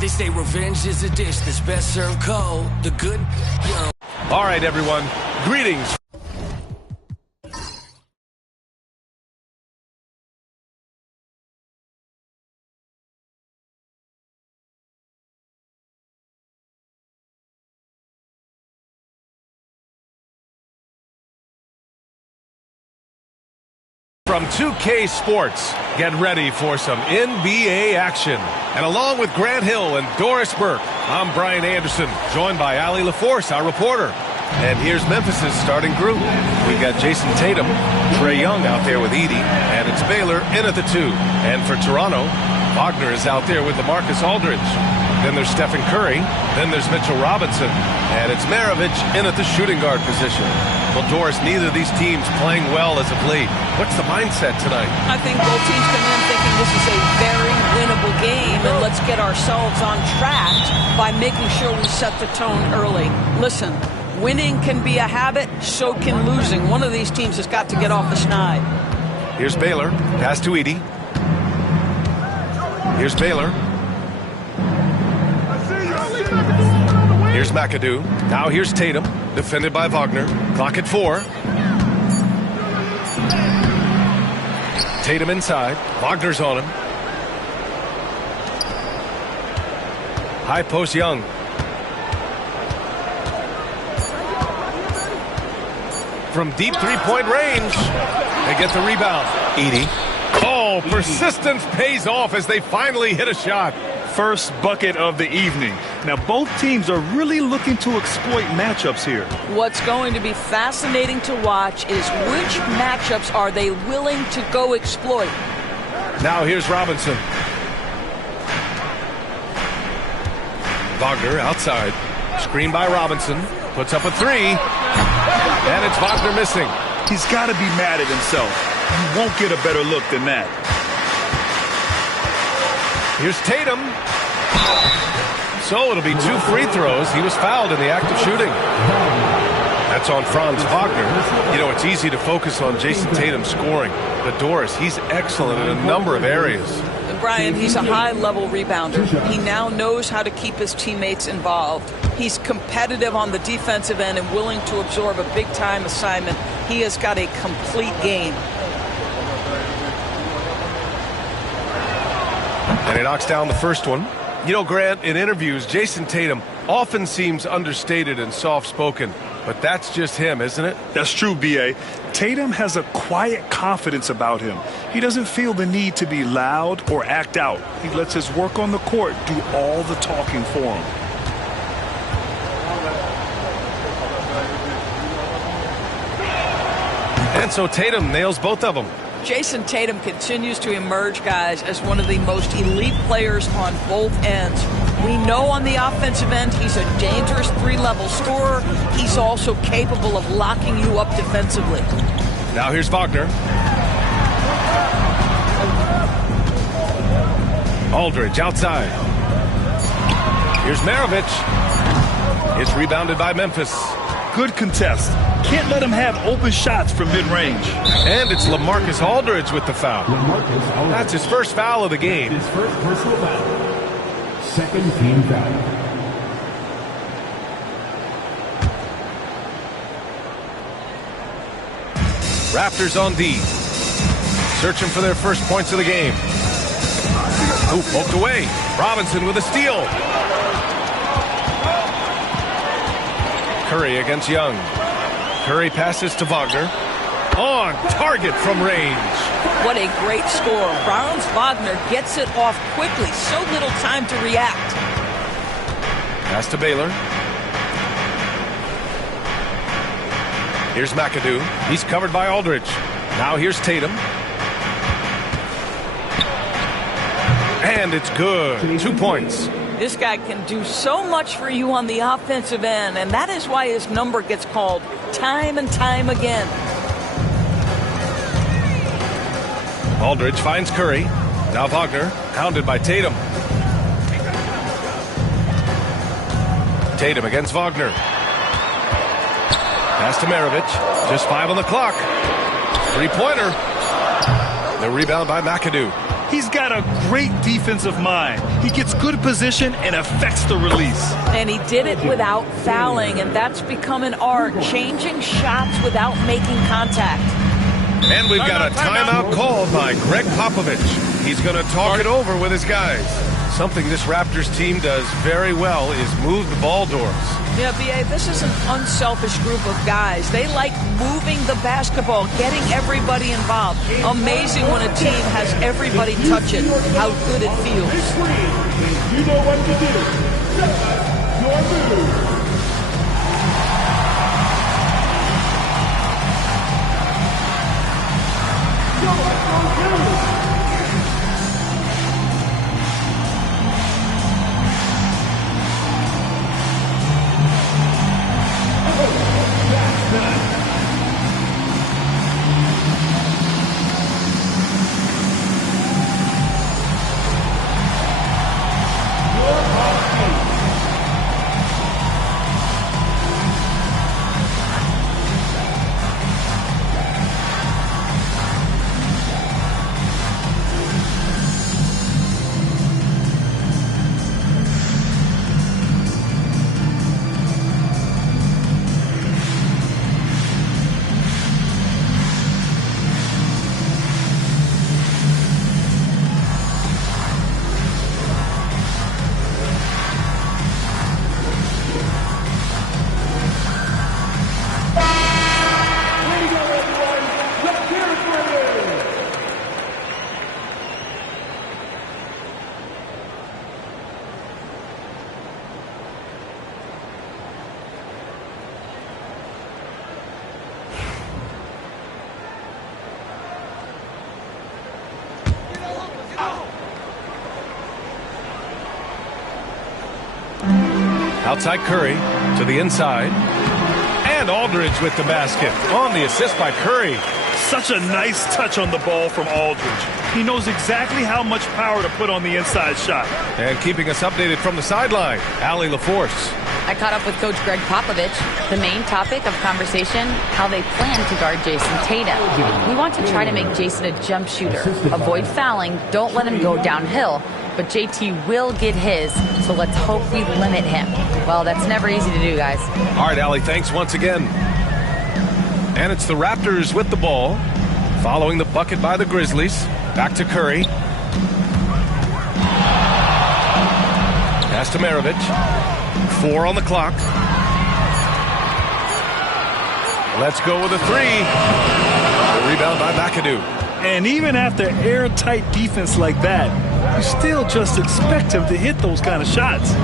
They say revenge is a dish that's best served cold. The good, All right, everyone. Greetings. From 2K Sports, get ready for some NBA action. And along with Grant Hill and Doris Burke, I'm Brian Anderson, joined by Allie LaForce, our reporter. And here's Memphis's starting group. We've got Jason Tatum, Trae Young out there with Edey, and it's Baylor in at the 2. And for Toronto, Wagner is out there with LaMarcus Aldridge. Then there's Stephen Curry. Then there's Mitchell Robinson. And it's Maravich in at the shooting guard position. Well, Doris, neither of these teams playing well as of late. What's the mindset tonight? I think both teams come in thinking this is a very winnable game, and let's get ourselves on track by making sure we set the tone early. Listen, winning can be a habit, so can losing. One of these teams has got to get off the schneid. Here's Baylor. Pass to Edey. Here's Baylor. Here's McAdoo. Now here's Tatum. Defended by Wagner. Clock at 4. Tatum inside. Wagner's on him. High post Young. From deep three-point range. They get the rebound. Edey. Oh, persistence pays off as they finally hit a shot. First bucket of the evening. Now, both teams are really looking to exploit matchups here. What's going to be fascinating to watch is which matchups are they willing to go exploit. Now here's Robinson. Wagner outside. Screen by Robinson. Puts up a 3. And it's Wagner missing. He's got to be mad at himself. You won't get a better look than that. Here's Tatum. So it'll be 2 free throws. He was fouled in the act of shooting. That's on Franz Wagner. You know, it's easy to focus on Jason Tatum scoring. But Doris, he's excellent in a number of areas. Brian, he's a high-level rebounder. He now knows how to keep his teammates involved. He's competitive on the defensive end and willing to absorb a big-time assignment. He has got a complete game. And he knocks down the first one. You know, Grant, in interviews, Jason Tatum often seems understated and soft-spoken. But that's just him, isn't it? That's true, B.A. Tatum has a quiet confidence about him. He doesn't feel the need to be loud or act out. He lets his work on the court do all the talking for him. And so Tatum nails both of them. Jason Tatum continues to emerge, guys, as one of the most elite players on both ends. We know on the offensive end he's a dangerous 3-level scorer. He's also capable of locking you up defensively. Now here's Wagner. Aldridge outside. Here's Maravich. It's rebounded by Memphis. Good contest. Can't let him have open shots from mid-range. And it's LaMarcus Aldridge with the foul. That's his first foul of the game. His first personal foul. Second team foul. Raptors on D. Searching for their first points of the game. Ooh, poked away. Robinson with a steal. Curry against Young. Curry passes to Wagner. On target from range. What a great score. Franz Wagner gets it off quickly. So little time to react. Pass to Baylor. Here's McAdoo. He's covered by Aldridge. Now here's Tatum. And it's good. 2 points. This guy can do so much for you on the offensive end, and that is why his number gets called time and time again. Aldridge finds Curry. Now Wagner, hounded by Tatum. Tatum against Wagner. Pass to Maravich. Just 5 on the clock. Three-pointer. The rebound by McAdoo. He's got a great defensive mind. He gets good position and affects the release. And he did it without fouling, and that's become an art, changing shots without making contact. And we've got a timeout called by Greg Popovich. He's going to talk it over with his guys. Something this Raptors team does very well is move the ball doors. Yeah, B.A., this is an unselfish group of guys. They like moving the basketball, getting everybody involved. Amazing when a team has everybody touch it, how good it feels. You know what to do. Your move. Outside Curry to the inside. And Aldridge with the basket on the assist by Curry. Such a nice touch on the ball from Aldridge. He knows exactly how much power to put on the inside shot. And keeping us updated from the sideline, Allie LaForce. I caught up with Coach Greg Popovich. The main topic of conversation, how they plan to guard Jason Tatum. We want to try to make Jason a jump shooter. Avoid fouling, don't let him go downhill. But JT will get his, so let's hope we limit him. Well, that's never easy to do, guys. All right, Allie, thanks once again. And it's the Raptors with the ball, following the bucket by the Grizzlies. Back to Curry. Pass to Maravich. 4 on the clock. Let's go with a 3. The rebound by McAdoo. And even after airtight defense like that, you still just expect him to hit those kind of shots.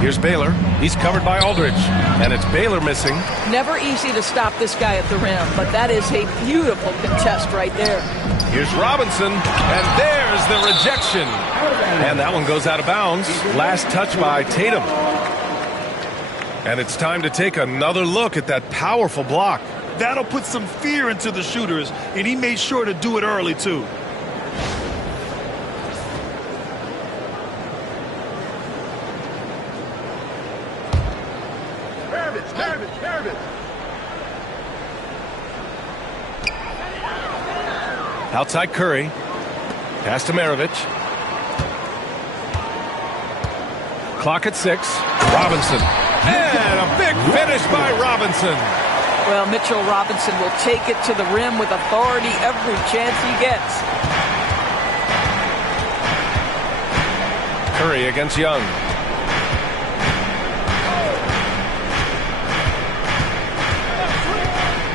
Here's Baylor. He's covered by Aldridge. And it's Baylor missing. Never easy to stop this guy at the rim, but that is a beautiful contest right there. Here's Robinson, and there's the rejection. And that one goes out of bounds. Last touch by Tatum. And it's time to take another look at that powerful block. That'll put some fear into the shooters, and he made sure to do it early, too. Outside Curry. Pass to Maravich. Clock at 6. Robinson. And a big finish by Robinson. Well, Mitchell Robinson will take it to the rim with authority every chance he gets. Curry against Young.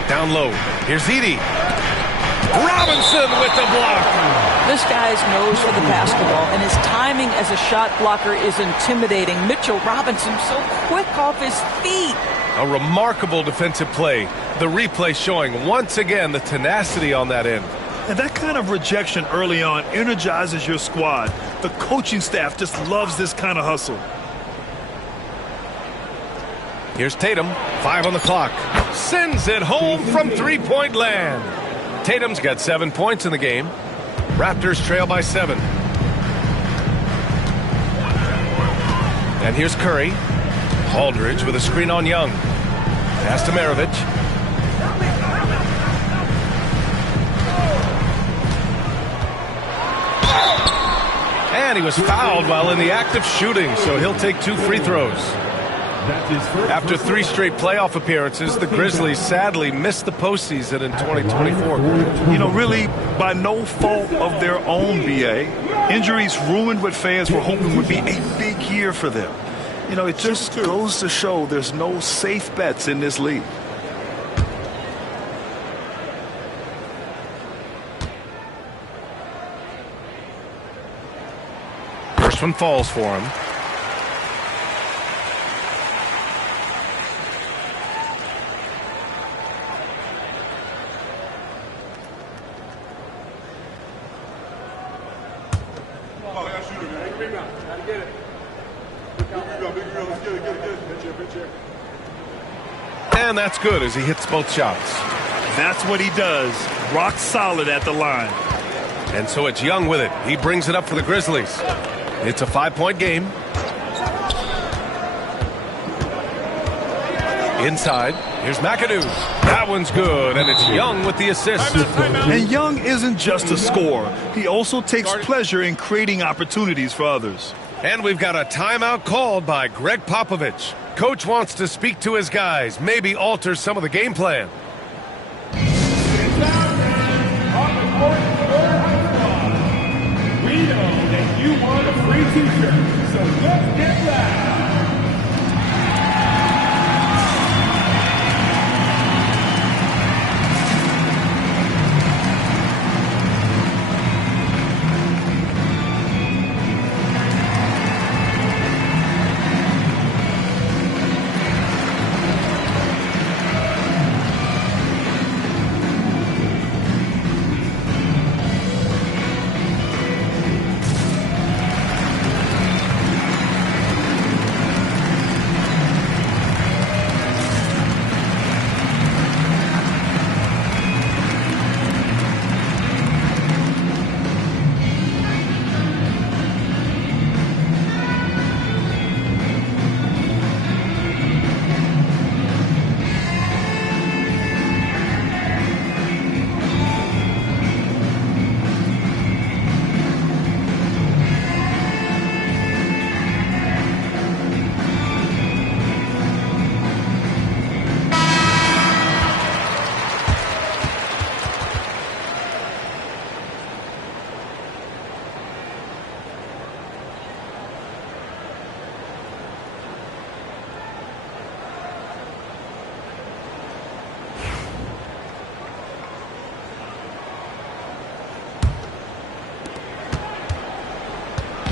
Down low. Here's Edey. Robinson with the block. This guy's nose for the basketball, and his timing as a shot blocker is intimidating. Mitchell Robinson so quick off his feet. A remarkable defensive play. The replay showing once again the tenacity on that end. And that kind of rejection early on energizes your squad. The coaching staff just loves this kind of hustle. Here's Tatum. 5 on the clock. Sends it home from three-point land. Tatum's got 7 points in the game. Raptors trail by 7. And here's Curry. Aldridge with a screen on Young. Pass to Maravich. And he was fouled while in the act of shooting, so he'll take 2 free throws. After 3 straight playoff appearances, the Grizzlies sadly missed the postseason in 2024. You know, really by no fault of their own, BA. Injuries ruined what fans were hoping would be a big year for them. You know, it just goes to show there's no safe bets in this league. First one falls for him. And that's good as he hits both shots. That's what he does. Rock solid at the line. And so it's Young with it. He brings it up for the Grizzlies. It's a 5-point game. Inside. Here's McAdoo. That one's good, and it's Young with the assist. And Young isn't just a scorer. He also takes pleasure in creating opportunities for others. And we've got a timeout called by Greg Popovich. Coach wants to speak to his guys, maybe alter some of the game plan. We know that you want a free t-shirt, so let's get loud.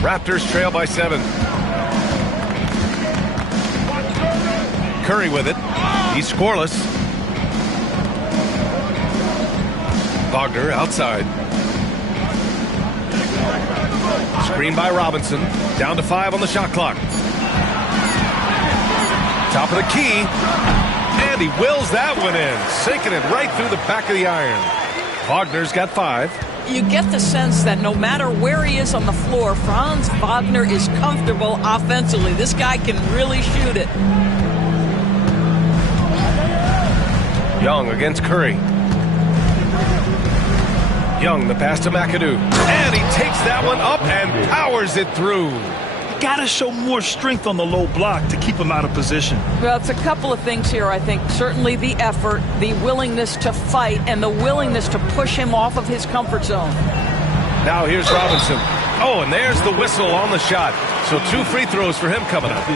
Raptors trail by 7. Curry with it. He's scoreless. Wagner outside. Screen by Robinson. Down to 5 on the shot clock. Top of the key. And he wills that one in. Sinking it right through the back of the iron. Wagner's got 5. You get the sense that no matter where he is on the floor, Franz Wagner is comfortable offensively. This guy can really shoot it. Young against Curry. Young, the pass to McAdoo. And he takes that one up and powers it through. Got to show more strength on the low block to keep him out of position. Well, it's a couple of things here, I think. Certainly the effort, the willingness to fight, and the willingness to push him off of his comfort zone. Now here's Robinson. Oh, and there's the whistle on the shot. So 2 free throws for him coming up.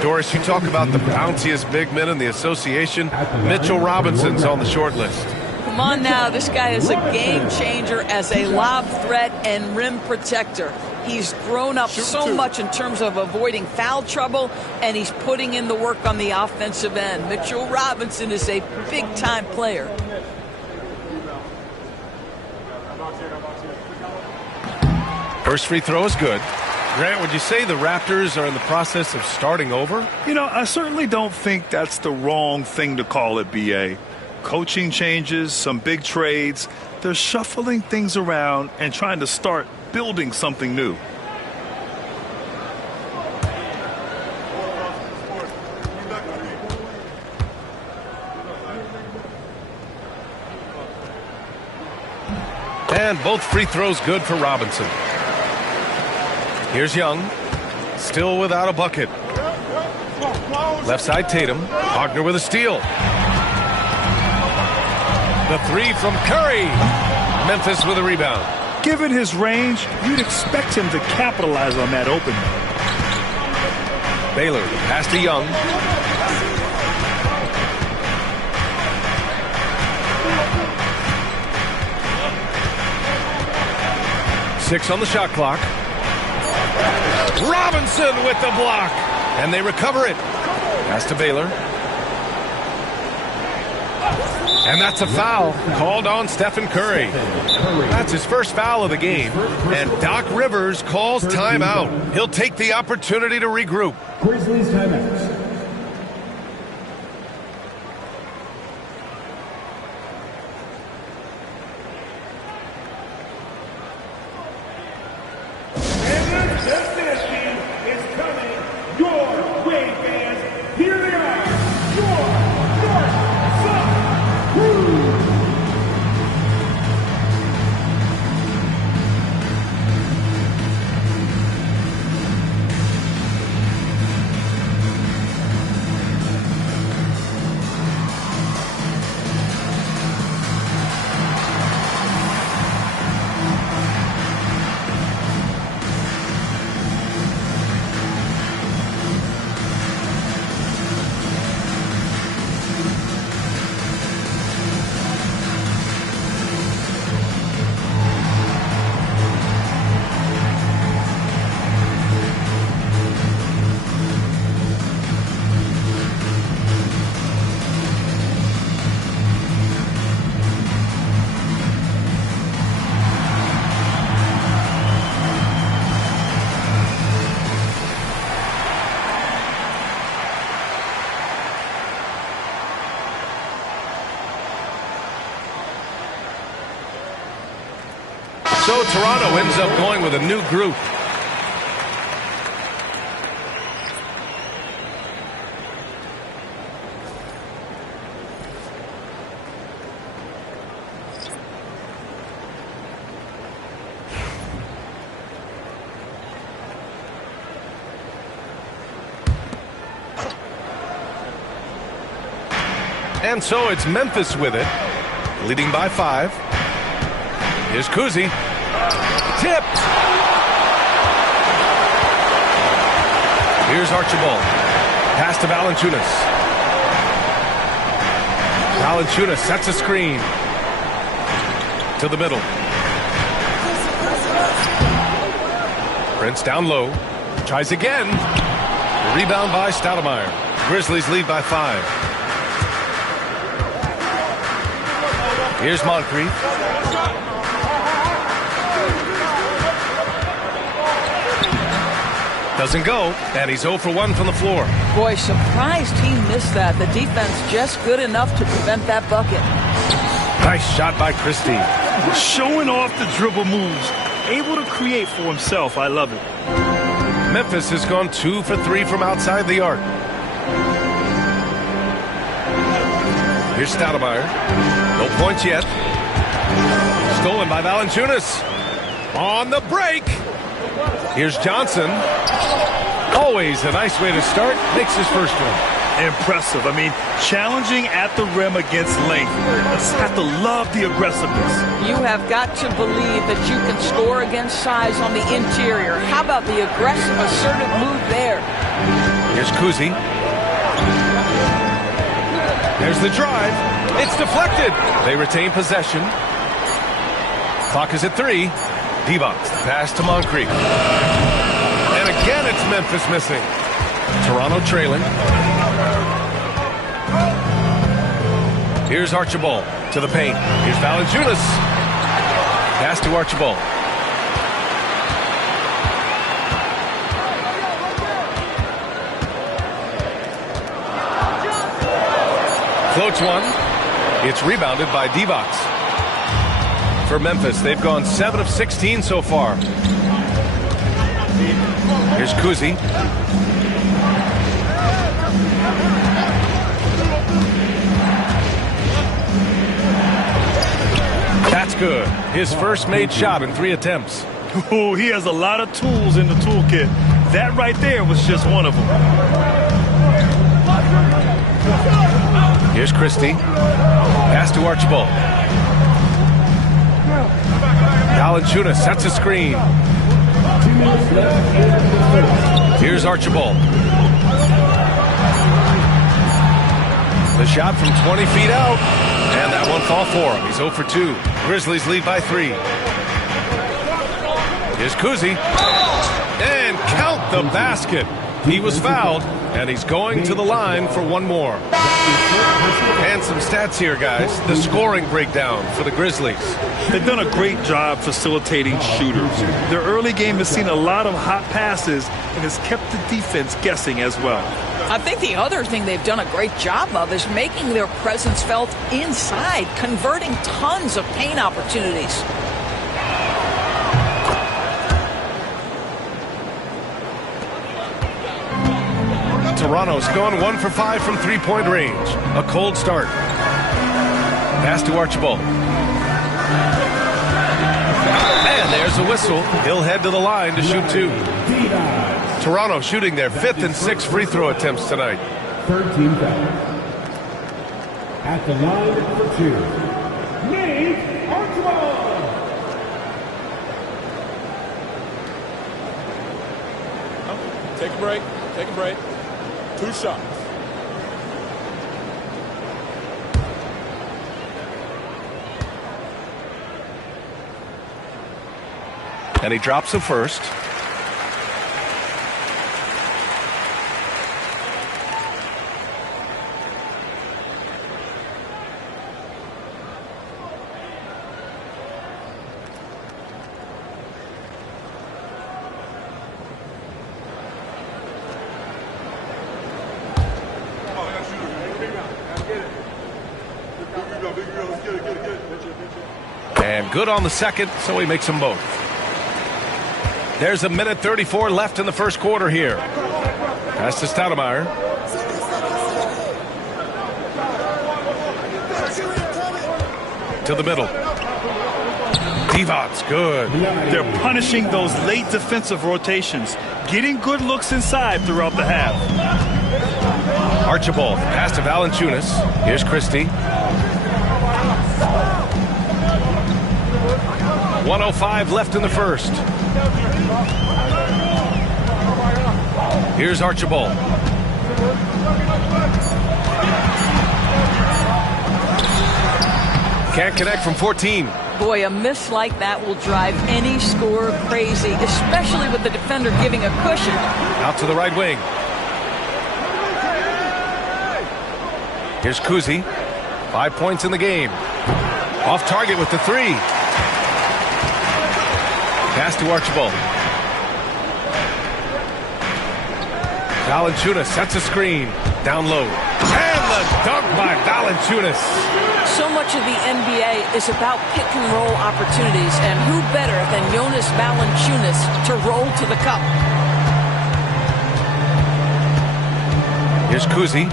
Doris, you talk about the bounciest big men in the association. Mitchell Robinson's on the short list. Come on now, this guy is a game changer as a lob threat and rim protector. He's grown up so much in terms of avoiding foul trouble, and he's putting in the work on the offensive end. Mitchell Robinson is a big-time player. First free throw is good. Grant, would you say the Raptors are in the process of starting over? You know, I certainly don't think that's the wrong thing to call it, BA. Coaching changes, some big trades. They're shuffling things around and trying to start building something new. And both free throws good for Robinson. Here's Young. Still without a bucket. Left side Tatum. Wagner with a steal. The three from Curry. Memphis with a rebound. Given his range, you'd expect him to capitalize on that opening. Baylor pass to Young. Six on the shot clock. Robinson with the block. And they recover it. Pass to Baylor. And that's a foul called on Stephen Curry. That's his first foul of the game. And Doc Rivers calls timeout. He'll take the opportunity to regroup. Grizzlies timeout. So Toronto ends up going with a new group. And so it's Memphis with it, leading by 5. Here's Kuzi. Tipped. Here's Archibald. Pass to Valanciunas. Valanciunas sets a screen. To the middle. Prince down low. Tries again. Rebound by Stoudemire. Grizzlies lead by 5. Here's Moncrief. Doesn't go, and he's 0 for 1 from the floor. Boy, surprised he missed that. The defense just good enough to prevent that bucket. Nice shot by Christie. Showing off the dribble moves. Able to create for himself. I love it. Memphis has gone 2 for 3 from outside the arc. Here's Stoudemire. No points yet. Stolen by Valanciunas. On the break. Here's Johnson. Always a nice way to start. Makes his first one. Impressive. I mean, challenging at the rim against length. Just have to love the aggressiveness. You have got to believe that you can score against size on the interior. How about the aggressive, assertive move there? Here's Kuzi. There's the drive. It's deflected. They retain possession. Clock is at 3. Divac, pass to Moncrief. And again, it's Memphis missing. Toronto trailing. Here's Archibald to the paint. Here's Valanciunas. Pass to Archibald. Floats one. It's rebounded by Divac. For Memphis, they've gone 7 of 16 so far. Here's Kuzi. That's good. His first made shot in 3 attempts. Ooh, he has a lot of tools in the toolkit. That right there was just one of them. Here's Christie. Pass to Archibald. Valanciunas sets a screen. Here's Archibald. The shot from 20 feet out. And that one fall for him. He's 0 for 2. Grizzlies lead by 3. Here's Kuzi. And count the basket. He was fouled, and he's going to the line for one more. And some stats here, guys. The scoring breakdown for the Grizzlies. They've done a great job facilitating shooters. Their early game has seen a lot of hot passes and has kept the defense guessing as well. I think the other thing they've done a great job of is making their presence felt inside, converting tons of paint opportunities. Toronto's gone 1 for 5 from three-point range. A cold start. Pass to Archibald. And there's a whistle. He'll head to the line to shoot 2. Toronto shooting their 5th and 6th free throw attempts tonight. 13 fouls. At the line for 2. Nate Archibald. Take a break. Take a break. 2 shots. And he drops the first. And good on the second, so he makes them both. There's 1:34 left in the first quarter here. Pass to Stoudemire. To the middle. Divac, good. They're punishing those late defensive rotations, getting good looks inside throughout the half. Archibald, pass to Valanciunas. Here's Christie. 1:05 left in the first. Here's Archibald. Can't connect from 14. Boy, a miss like that will drive any scorer crazy, especially with the defender giving a cushion. Out to the right wing. Here's Kuzi. 5 points in the game. Off target with the 3. Pass to Archibald. Valanciunas sets a screen. Down low. And the dunk by Valanciunas. So much of the NBA is about pick and roll opportunities, and who better than Jonas Valanciunas to roll to the cup? Here's Kuzi.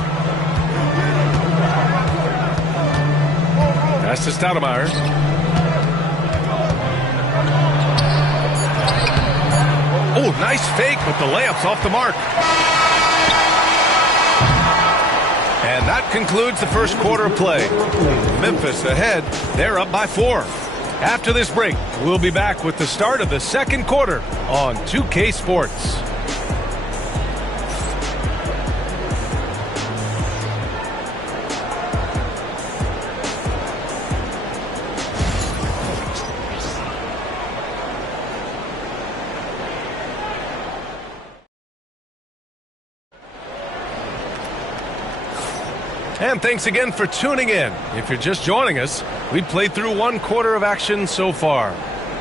Pass to Stoudemire. Oh, nice fake, but the layup's off the mark. And that concludes the first quarter of play. Memphis ahead. They're up by 4. After this break, we'll be back with the start of the second quarter on 2K Sports. And thanks again for tuning in. If you're just joining us, we've played through 1 quarter of action so far.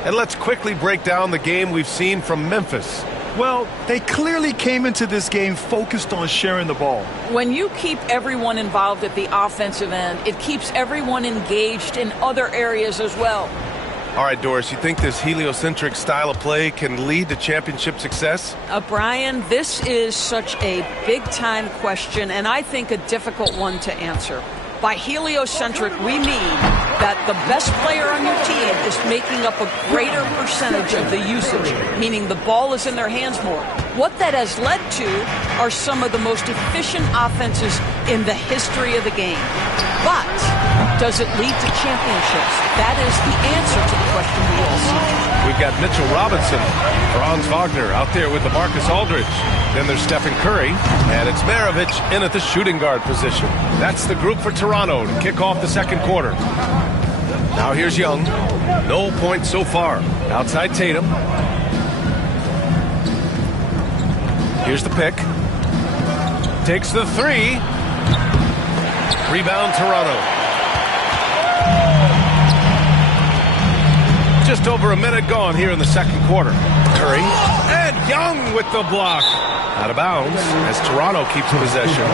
And let's quickly break down the game we've seen from Memphis. Well, they clearly came into this game focused on sharing the ball. When you keep everyone involved at the offensive end, it keeps everyone engaged in other areas as well. All right, Doris, you think this heliocentric style of play can lead to championship success? Brian, this is such a big-time question, and I think a difficult one to answer. By heliocentric, we mean that the best player on your team is making up a greater percentage of the usage, meaning the ball is in their hands more. What that has led to are some of the most efficient offenses in the history of the game. But does it lead to championships? That is the answer to the question we all see. We've got Mitchell Robinson, Franz Wagner out there with the Marcus Aldridge. Then there's Stephen Curry, and it's Maravich in at the shooting guard position. That's the group for Toronto to kick off the second quarter. Now here's Young. No points so far. Outside Tatum. Here's the pick. Takes the three. Rebound Toronto. Just over a minute gone here in the second quarter. Curry and Young with the block. Out of bounds as Toronto keeps possession.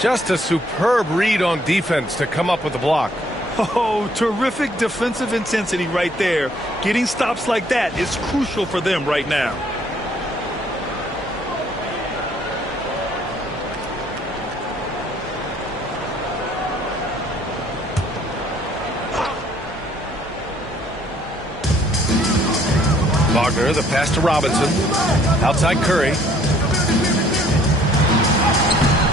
Just a superb read on defense to come up with the block. Oh, terrific defensive intensity right there. Getting stops like that is crucial for them right now. Wagner, the pass to Robinson. Outside Curry.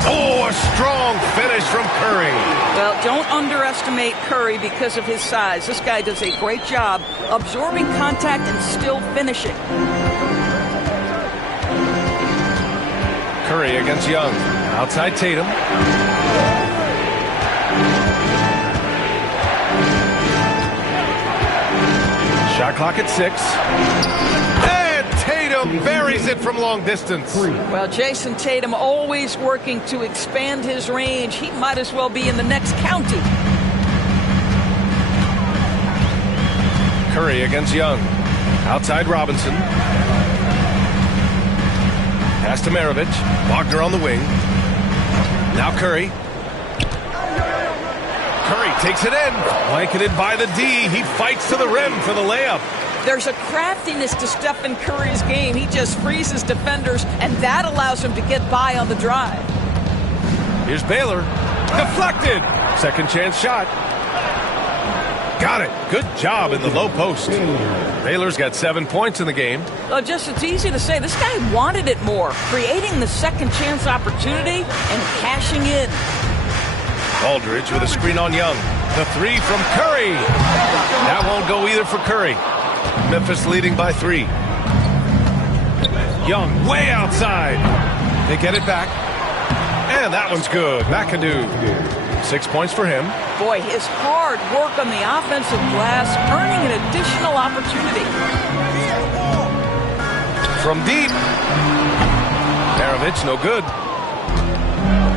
Oh, a strong finish from Curry. Well, don't underestimate Curry because of his size. This guy does a great job absorbing contact and still finishing. Curry against Young. Outside Tatum. Shot clock at 6. And Tatum buries it from long distance. Well, Jason Tatum always working to expand his range. He might as well be in the next county. Curry against Young. Outside Robinson. Pass to Maravich. Wagner on the wing. Now Curry. Curry takes it in. Blanketed by the D. He fights to the rim for the layup. There's a craftiness to Stephen Curry's game. He just freezes defenders, and that allows him to get by on the drive. Here's Baylor. Deflected. Second chance shot. Got it. Good job in the low post. Baylor's got 7 points in the game. Well, just it's easy to say. This guy wanted it more, creating the second chance opportunity and cashing in. Aldridge with a screen on Young. The three from Curry. That won't go either for Curry. Memphis leading by 3. Young way outside. They get it back. And that one's good. McAdoo. 6 points for him. Boy, his hard work on the offensive glass, earning an additional opportunity. From deep. Maravich, no good.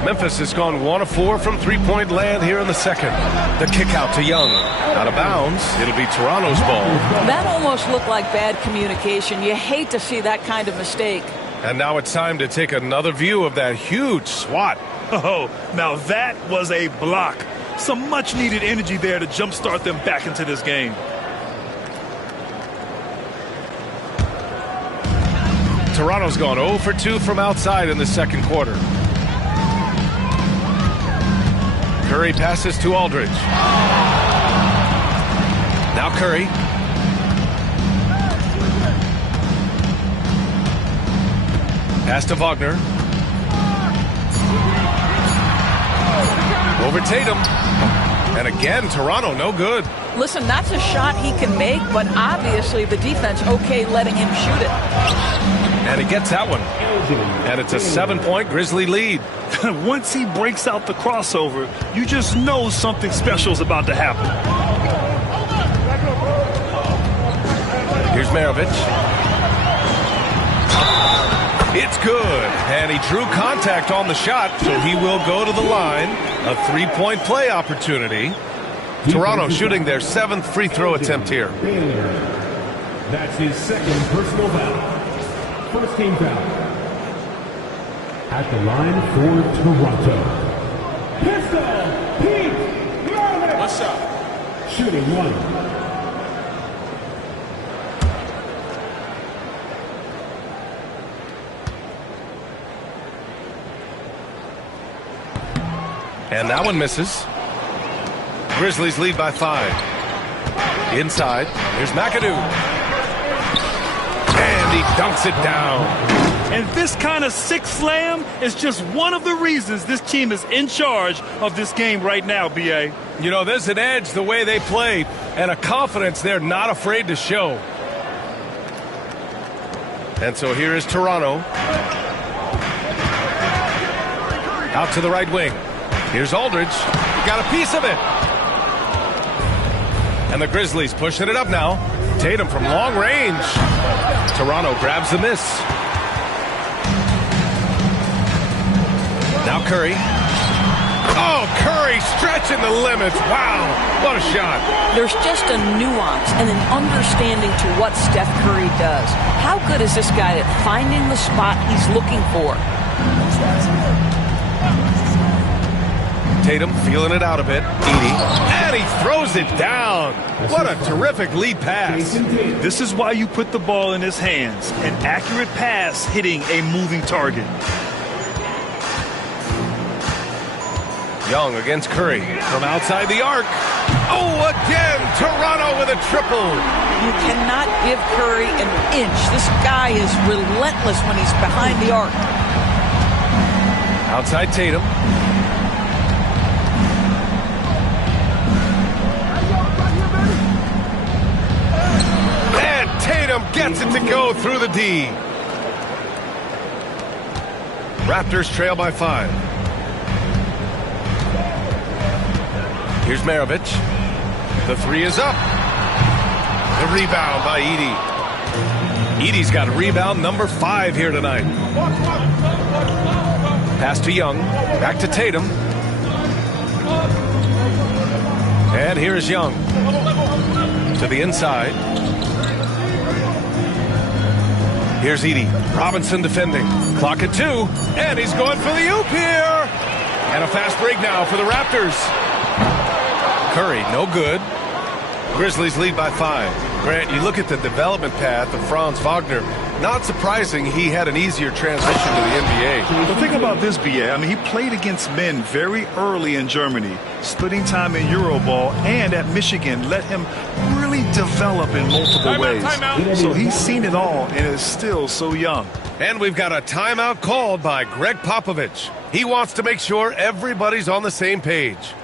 Memphis has gone 1 of 4 from three-point land here in the second. The kick out to Young. Out of bounds. It'll be Toronto's ball. That almost looked like bad communication. You hate to see that kind of mistake. And now it's time to take another view of that huge swat. Oh, now that was a block. Some much-needed energy there to jumpstart them back into this game. Toronto's gone 0 for 2 from outside in the second quarter. Curry passes to Aldridge. Now Curry. Pass to Wagner. Over Tatum. And again, Toronto, no good. Listen, that's a shot he can make, but obviously the defense okay letting him shoot it. And he gets that one. And it's a 7-point Grizzly lead. Once he breaks out the crossover, you just know something special is about to happen. Here's Maravich. It's good. And he drew contact on the shot, so he will go to the line. A 3-point play opportunity. Toronto shooting their 7th free throw attempt here. That's his second personal foul. First team foul. At the line for Toronto. Pistol Pete Garland. One shot. Shooting 1. And that one misses. Grizzlies lead by 5. Inside, here's McAdoo. And he dunks it down. And this kind of six slam is just one of the reasons this team is in charge of this game right now, B.A. You know, there's an edge the way they play and a confidence they're not afraid to show. And so here is Toronto. Out to the right wing. Here's Aldridge. Got a piece of it. And the Grizzlies pushing it up now. Tatum from long range. Toronto grabs the miss. Now Curry. Oh, Curry stretching the limits. Wow, what a shot. There's just a nuance and an understanding to what Steph Curry does. How good is this guy at finding the spot he's looking for? Tatum feeling it out a bit. Edey. And he throws it down. What a terrific lead pass. This is why you put the ball in his hands. An accurate pass hitting a moving target. Young against Curry from outside the arc. Oh, again, Toronto with a triple. You cannot give Curry an inch. This guy is relentless when he's behind the arc. Outside Tatum. And Tatum gets it to go through the D. Raptors trail by 5. Here's Maravich. The 3 is up. The rebound by Edey. Edey's got rebound number 5 here tonight. Pass to Young. Back to Tatum. And here's Young. To the inside. Here's Edey. Robinson defending. Clock at 2. And he's going for the oop here. And a fast break now for the Raptors. Curry, no good. Grizzlies lead by 5. Grant, you look at the development path of Franz Wagner. Not surprising he had an easier transition to the NBA. But think about this, B.A. I mean, he played against men very early in Germany, splitting time in Euroball, and at Michigan let him really develop in multiple ways. So he's seen it all and is still so young. And we've got a timeout called by Greg Popovich. He wants to make sure everybody's on the same page.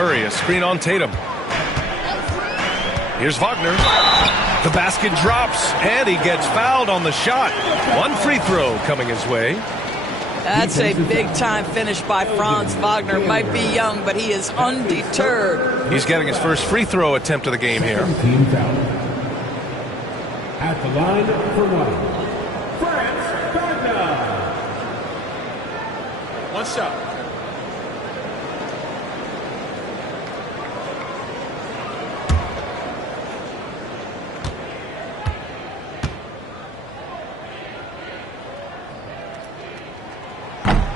Curry, a screen on Tatum. Here's Wagner. The basket drops, and he gets fouled on the shot. One free throw coming his way. That's a big-time finish by Franz Wagner. Might be young, but he is undeterred. He's getting his first free throw attempt of the game here. At the line for one, Franz Wagner. One shot.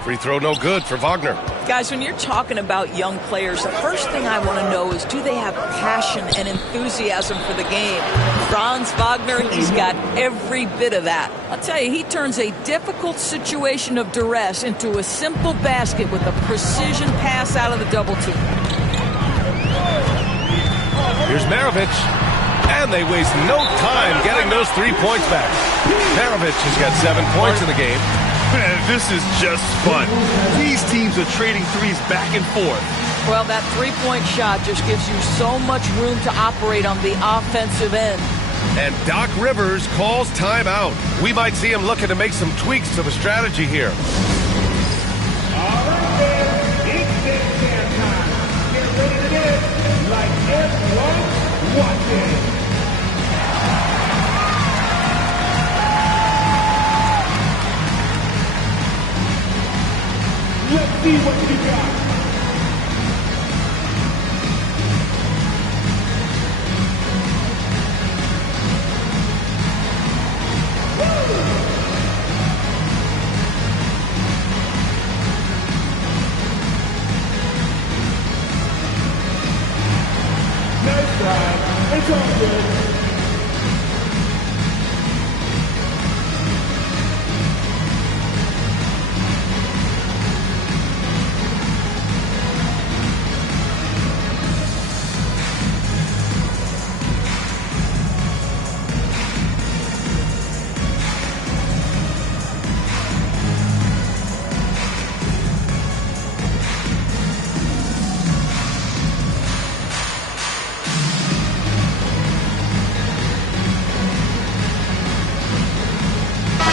Free throw no good for Wagner. Guys, when you're talking about young players, the first thing I want to know is, do they have passion and enthusiasm for the game? Franz Wagner, he's got every bit of that. I'll tell you, he turns a difficult situation of duress into a simple basket with a precision pass out of the double team. Here's Maravich, and they waste no time getting those 3 points back. Maravich has got 7 points in the game. Man, this is just fun. These teams are trading threes back and forth. Well, that three-point shot just gives you so much room to operate on the offensive end. And Doc Rivers calls timeout. We might see him looking to make some tweaks to the strategy here. All right, then. It's big damn time. Get ready to get like everyone's watching. Let's see what you got. Nice try. It's all good.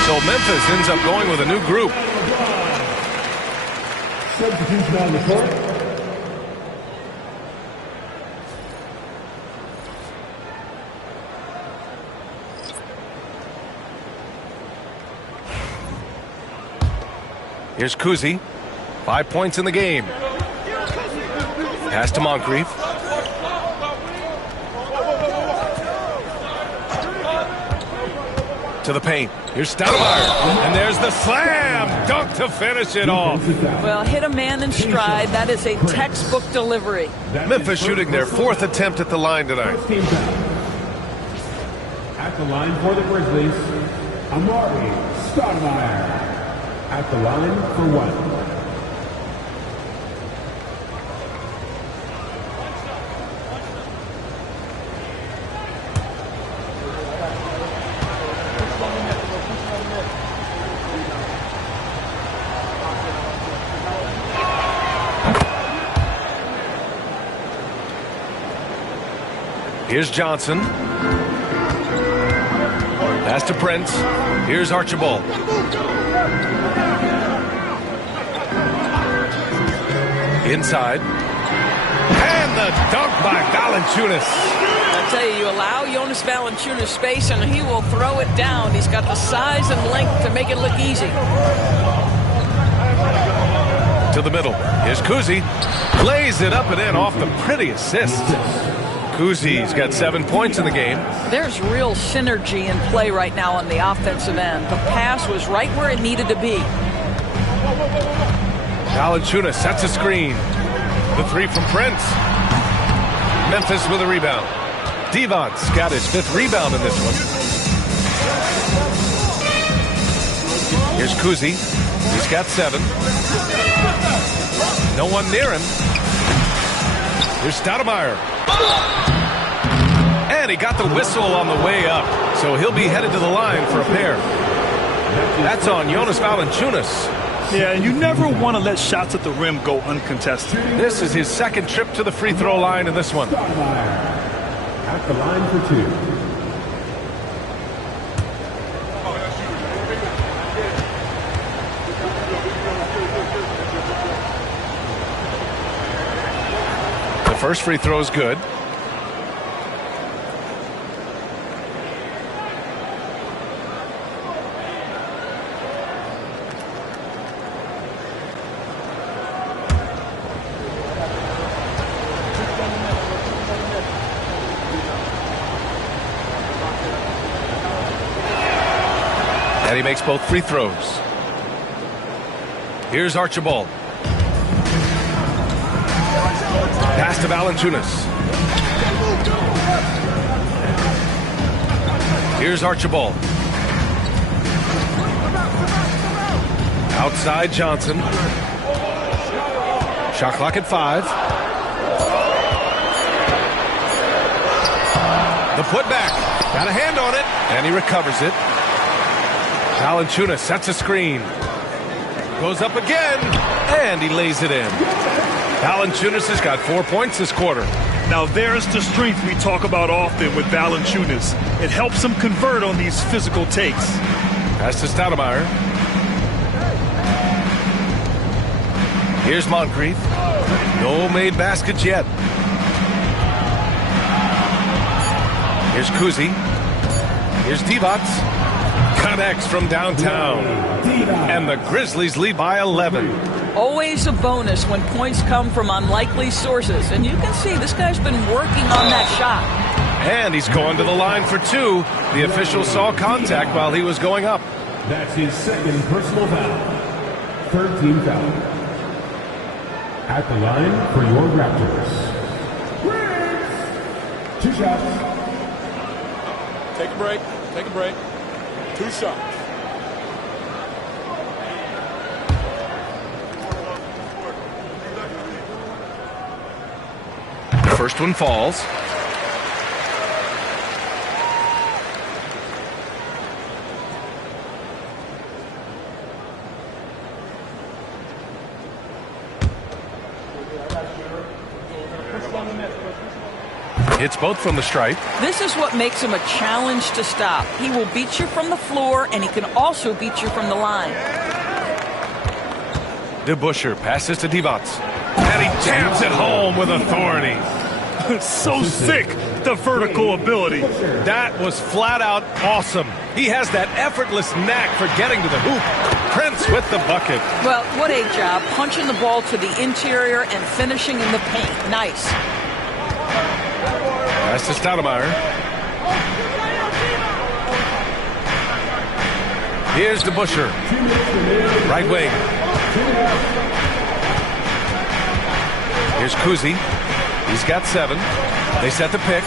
So Memphis ends up going with a new group. Substitution on the court. Here's Kuzi. 5 points in the game. Pass to Moncrief. To the paint. Here's Stoudemire. And there's the slam dunk to finish it off. Well, hit a man in stride. That is a textbook delivery. Memphis shooting their 4th attempt at the line tonight. At the line for the Grizzlies, Amari Stoudemire. At the line for one. Here's Johnson. Pass to Prince. Here's Archibald. Inside. And the dunk by Valanciunas. I tell you, you allow Jonas Valanciunas space and he will throw it down. He's got the size and length to make it look easy. To the middle. Here's Kuzi. Lays it up and in off the pretty assist. Kuzi's got 7 points in the game. There's real synergy in play right now on the offensive end. The pass was right where it needed to be. Valanciunas sets a screen. The three from Prince. Memphis with a rebound. Devon's got his 5th rebound in this one. Here's Kuzi. He's got 7. No one near him. Here's Stoudemire. And he got the whistle on the way up. So he'll be headed to the line for a pair. That's on Jonas Valanciunas. Yeah, and you never want to let shots at the rim go uncontested. This is his 2nd trip to the free throw line in this one. At the line for 2. The first free throw is good. And he makes both free throws. Here's Archibald. Pass to Valanciunas. Here's Archibald. Outside Johnson. Shot clock at 5. The putback. Got a hand on it. And he recovers it. Valanciunas sets a screen. Goes up again. And he lays it in. Valanciunas has got 4 points this quarter. Now there's the strength we talk about often with Valanciunas. It helps him convert on these physical takes. Pass to Stoudemire. Here's Moncrief. No made baskets yet. Here's Kuzi. Here's Divac. Connects from downtown. And the Grizzlies lead by 11. Always a bonus when points come from unlikely sources. And you can see this guy's been working on that shot. And he's going to the line for 2. The official saw contact while he was going up. That's his second personal foul. 13 foul. At the line for your Raptors. 2 shots. Take a break. Take a break. 2 shots. First one falls. Hits both from the stripe. This is what makes him a challenge to stop. He will beat you from the floor, and he can also beat you from the line. DeBusschere passes to Divac. And he jams it home with authority. So sick, the vertical ability. That was flat out awesome. He has that effortless knack for getting to the hoop. Prince with the bucket. Well, what a job. Punching the ball to the interior and finishing in the paint. Nice. Pass to Stoudemire. Here's DeBusschere. Right wing. Here's Kuzi. He's got 7. They set the pick.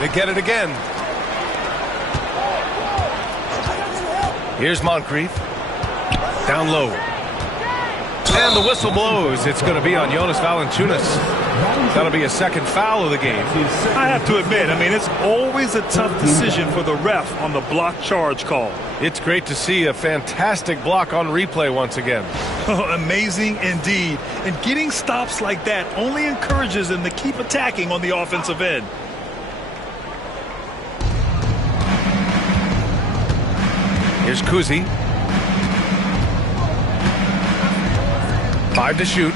They get it again. Here's Moncrief. Down low. And the whistle blows. It's going to be on Jonas Valanciunas. That'll be a second foul of the game. I have to admit, it's always a tough decision for the ref on the block charge call. It's great to see a fantastic block on replay once again. Amazing indeed. And getting stops like that only encourages them to keep attacking on the offensive end. Here's Kuzi. 5 to shoot.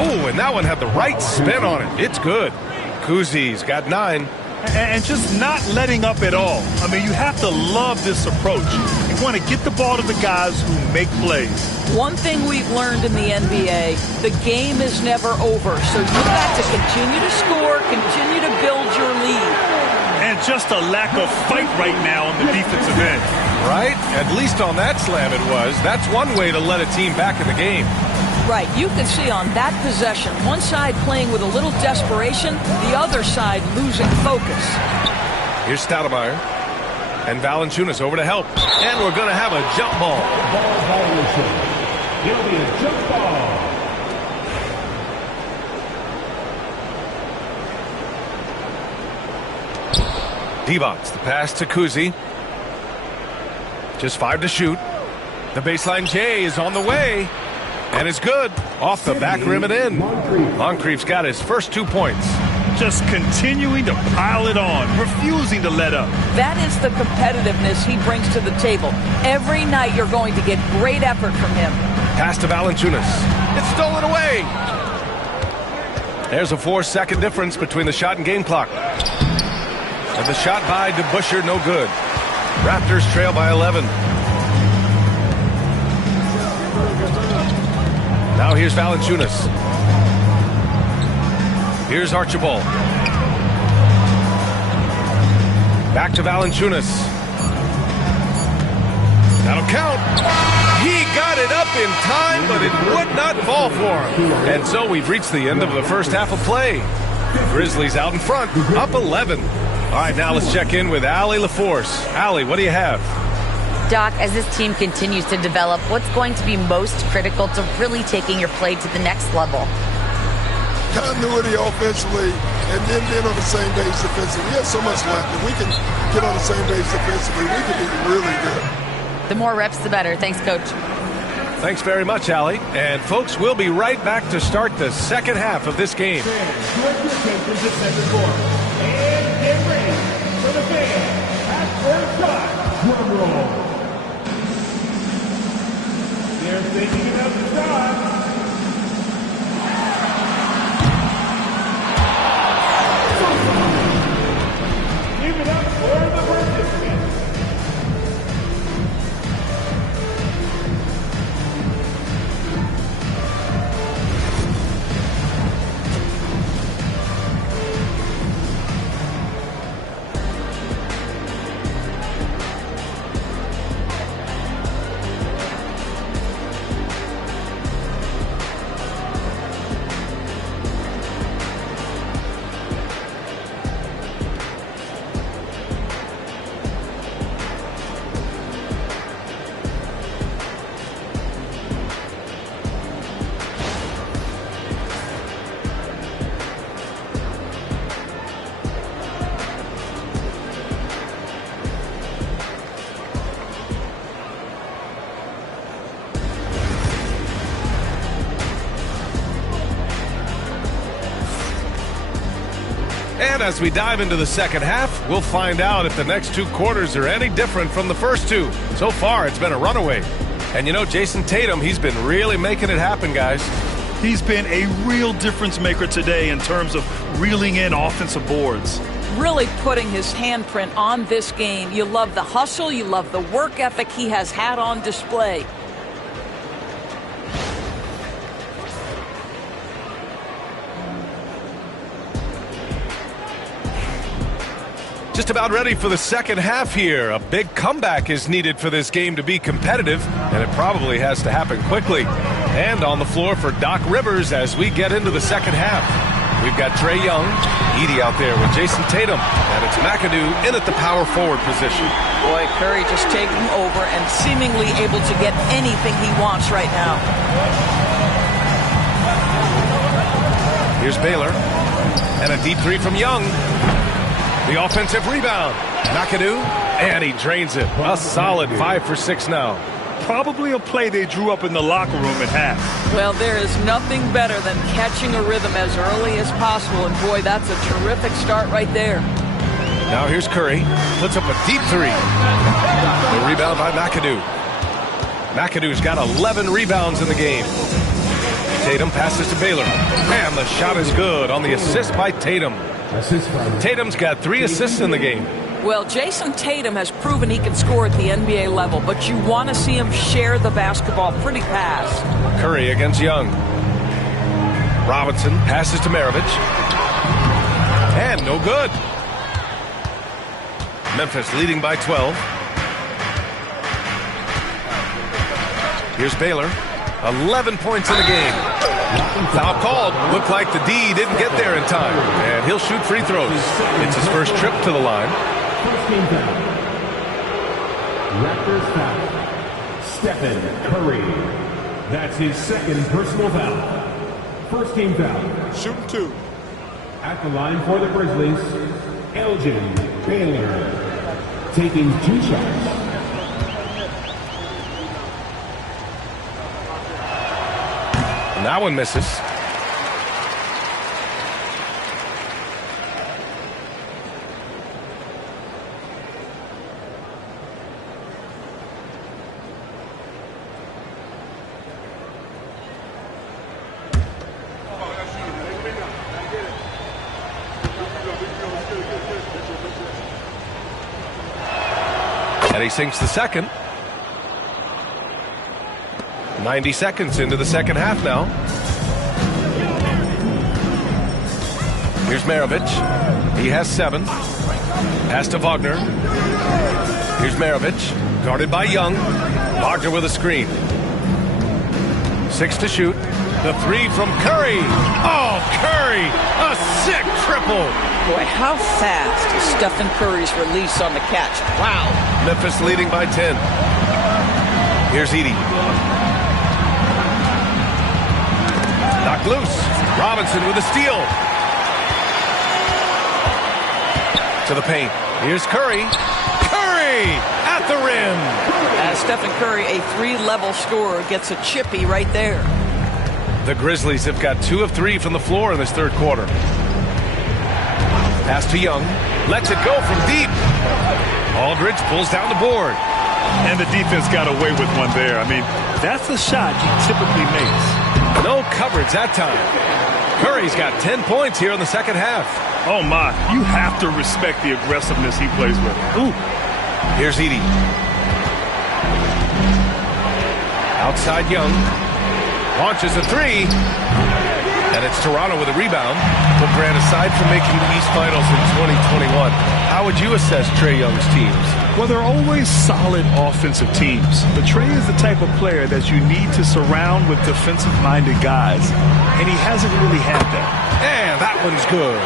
Oh, and that one had the right spin on it. It's good. Kuzi's got 9. And just not letting up at all. You have to love this approach. You want to get the ball to the guys who make plays. One thing we've learned in the NBA, the game is never over. So you've got to continue to score, continue to build your lead. And just a lack of fight right now on the defensive end. Right? At least on that slam it was. That's one way to let a team back in the game. Right, you can see on that possession, one side playing with a little desperation, the other side losing focus. Here's Stoudemire. And Valanciunas over to help. And we're going to have a jump ball. Ball violation. It'll be a jump ball. Divac, the pass to Kuzi. Just 5 to shoot. The baseline J is on the way. And it's good. Off the back rim and in. Moncrief's got his first 2 points. Just continuing to pile it on, refusing to let up. That is the competitiveness he brings to the table. Every night you're going to get great effort from him. Pass to Valanciunas. It's stolen away. There's a 4-second difference between the shot and game clock. And the shot by DeBusschere, no good. Raptors trail by 11. Now here's Valanciunas. Here's Archibald. Back to Valanciunas. That'll count. got it up in time, but it would not fall for him. And so we've reached the end of the first half of play. Grizzlies out in front, up 11. All right, now let's check in with Allie LaForce. Allie, what do you have? Doc, as this team continues to develop, what's going to be most critical to really taking your play to the next level? Continuity offensively, and then being on the same page defensively. We have so much left. If we can get on the same page defensively, we can be really good. The more reps, the better. Thanks, Coach. Thanks very much, Allie. And, folks, we'll be right back to start the second half of this game. And get ready for the fans at first shot. Drum roll. They're thinking about the shot. Give it up for the participants. And as we dive into the second half, we'll find out if the next two quarters are any different from the first two. So far, it's been a runaway. And you know, Jason Tatum, he's been really making it happen, guys. He's been a real difference maker today in terms of reeling in offensive boards. Really putting his handprint on this game. You love the hustle, you love the work ethic he has had on display. Just about ready for the second half here. A big comeback is needed for this game to be competitive, and it probably has to happen quickly. And on the floor for Doc Rivers as we get into the second half. We've got Trae Young, Edey out there with Jason Tatum, and it's McAdoo in at the power forward position. Boy, Curry just taking over and seemingly able to get anything he wants right now. Here's Baylor, and a deep three from Young. The offensive rebound. McAdoo, and he drains it. A solid 5 for 6 now. Probably a play they drew up in the locker room at half. Well, there is nothing better than catching a rhythm as early as possible, and boy, that's a terrific start right there. Now here's Curry, puts up a deep three. The rebound by McAdoo. McAdoo's got 11 rebounds in the game. Tatum passes to Baylor, and the shot is good on the assist by Tatum. Tatum's got 3 assists in the game. Well, Jason Tatum has proven he can score at the NBA level, but you want to see him share the basketball pretty fast. Curry against Young. Robinson passes to Maravich. And no good. Memphis leading by 12. Here's Baylor. 11 points in the game. Foul called. Looked like the D didn't get there in time. And he'll shoot free throws. It's his first trip to the line. First team foul. Raptors foul. Stephen Curry. That's his second personal foul. First team foul. Shooting 2. At the line for the Grizzlies, Elgin Baylor. Taking 2 shots. And that one misses. And he sinks the second. 90 seconds into the second half now. Here's Maravich. He has 7. Pass to Wagner. Here's Maravich. Guarded by Young. Wagner with a screen. 6 to shoot. The 3 from Curry. Oh, Curry! A sick triple! Boy, how fast is Stephen Curry's release on the catch. Wow. Memphis leading by 10. Here's Edey. Knocked loose. Robinson with a steal. To the paint. Here's Curry. Curry at the rim. Stephen Curry, a 3-level scorer, gets a chippy right there. The Grizzlies have got 2 of 3 from the floor in this third quarter. Pass to Young. Lets it go from deep. Aldridge pulls down the board. And the defense got away with one there. I mean, that's a shot he typically makes. No coverage that time. Curry's got 10 points here in the second half. Oh, my. You have to respect the aggressiveness he plays with. Ooh. Here's Edey. Outside Young. Launches a 3. And it's Toronto with a rebound. Well, Grant, aside from making the East Finals in 2021, how would you assess Trae Young's teams? Well, they're always solid offensive teams. But Trae is the type of player that you need to surround with defensive-minded guys. And he hasn't really had that. And that one's good.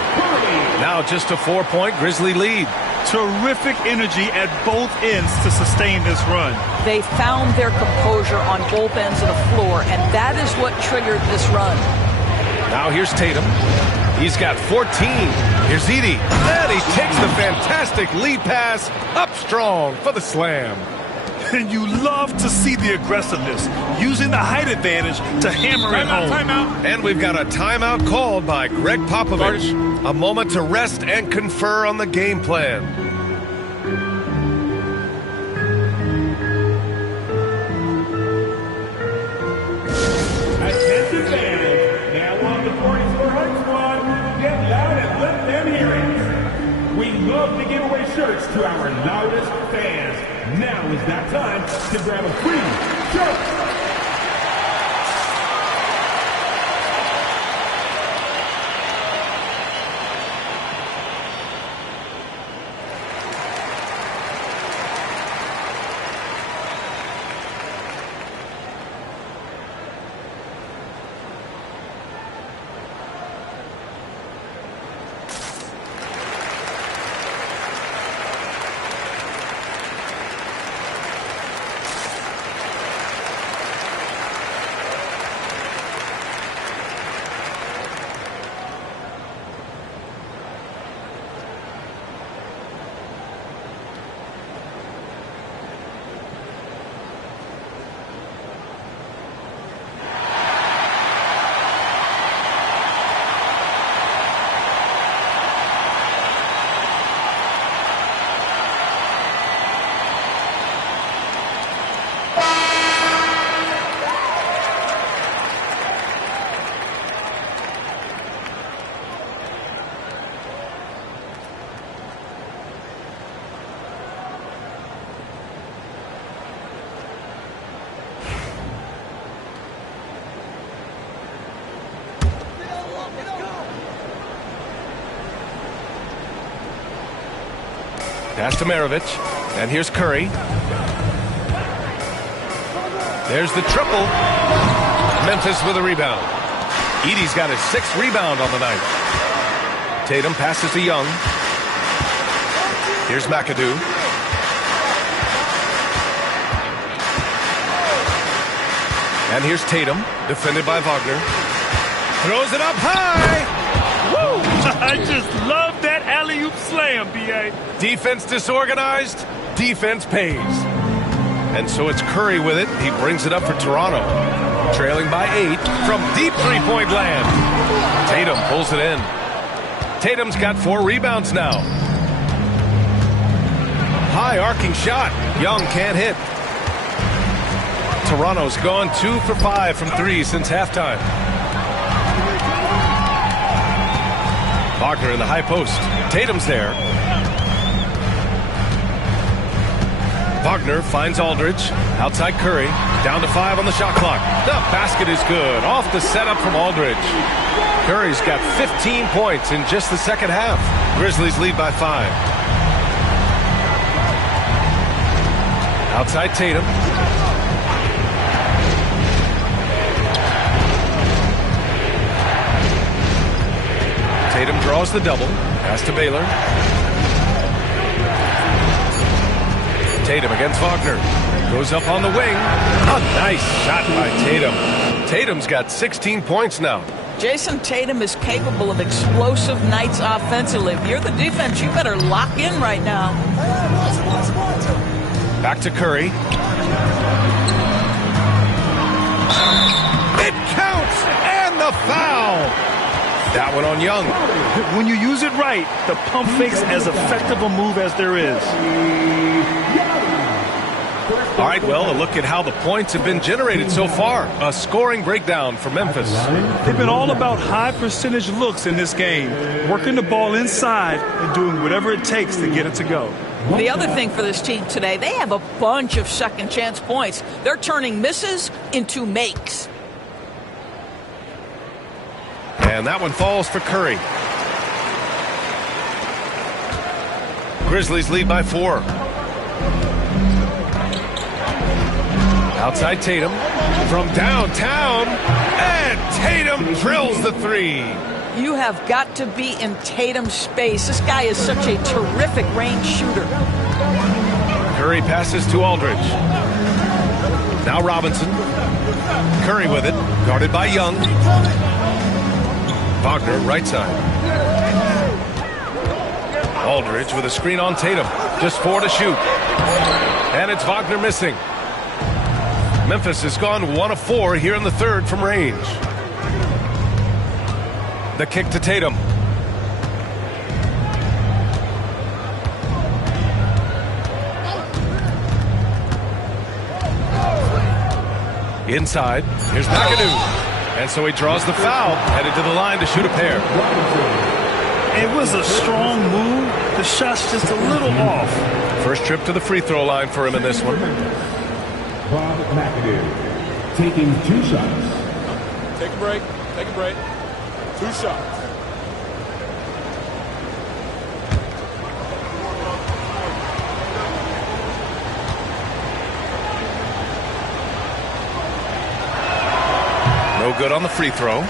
Now just a 4-point Grizzly lead. Terrific energy at both ends to sustain this run. They found their composure on both ends of the floor, and that is what triggered this run. Now here's Tatum. He's got 14. Here's Edey. And he takes the fantastic lead pass up strong for the slam. And you love to see the aggressiveness, using the height advantage to hammer it home. Timeout. And we've got a timeout called by Greg Popovich. A moment to rest and confer on the game plan. Attention fans, now on the 44 Hunt Squad, get loud and let them hear it. We love to give away shirts to our loudest fans. Now is that time to grab a free shirt. Pass to Maravich. And here's Curry. There's the triple. Memphis with a rebound. Edey's got his 6th rebound on the night. Tatum passes to Young. Here's McAdoo. And here's Tatum, defended by Wagner. Throws it up high. Woo! I just love that alley-oop slam, B.A. Defense disorganized, defense pays. And so it's Curry with it. He brings it up for Toronto. Trailing by 8 from deep three-point land. Tatum pulls it in. Tatum's got 4 rebounds now. High arcing shot. Young can't hit. Toronto's gone 2 for 5 from 3 since halftime. Wagner in the high post. Tatum's there. Wagner finds Aldridge. Outside Curry. Down to 5 on the shot clock. The basket is good. Off the setup from Aldridge. Curry's got 15 points in just the second half. Grizzlies lead by 5. Outside Tatum. Tatum draws the double. Pass to Baylor. Tatum against Wagner. Goes up on the wing. A nice shot by Tatum. Tatum's got 16 points now. Jason Tatum is capable of explosive nights offensively. If you're the defense, you better lock in right now. Back to Curry. It counts, and the foul. That one on Young. When you use it right, the pump fake's as effective a move as there is. All right, well, a look at how the points have been generated so far. A scoring breakdown for Memphis. They've been all about high percentage looks in this game, working the ball inside and doing whatever it takes to get it to go. The other thing for this team today, they have a bunch of second chance points. They're turning misses into makes. And that one falls for Curry. Grizzlies lead by 4. Outside Tatum from downtown, and Tatum drills the 3. You have got to be in Tatum's space. This guy is such a terrific range shooter. Curry passes to Aldridge. Now Robinson. Curry with it, guarded by Young. Wagner, right side. Aldridge with a screen on Tatum. Just 4 to shoot. And it's Wagner missing. Memphis has gone 1 of 4 here in the third from range. The kick to Tatum. Inside, here's McAdoo. And so he draws the foul, headed to the line to shoot a pair. It was a strong move. The shot's just a little off. First trip to the free throw line for him in this one. Bob McAdoo taking 2 shots. Take a break. Take a break. 2 shots. No good on the free throw.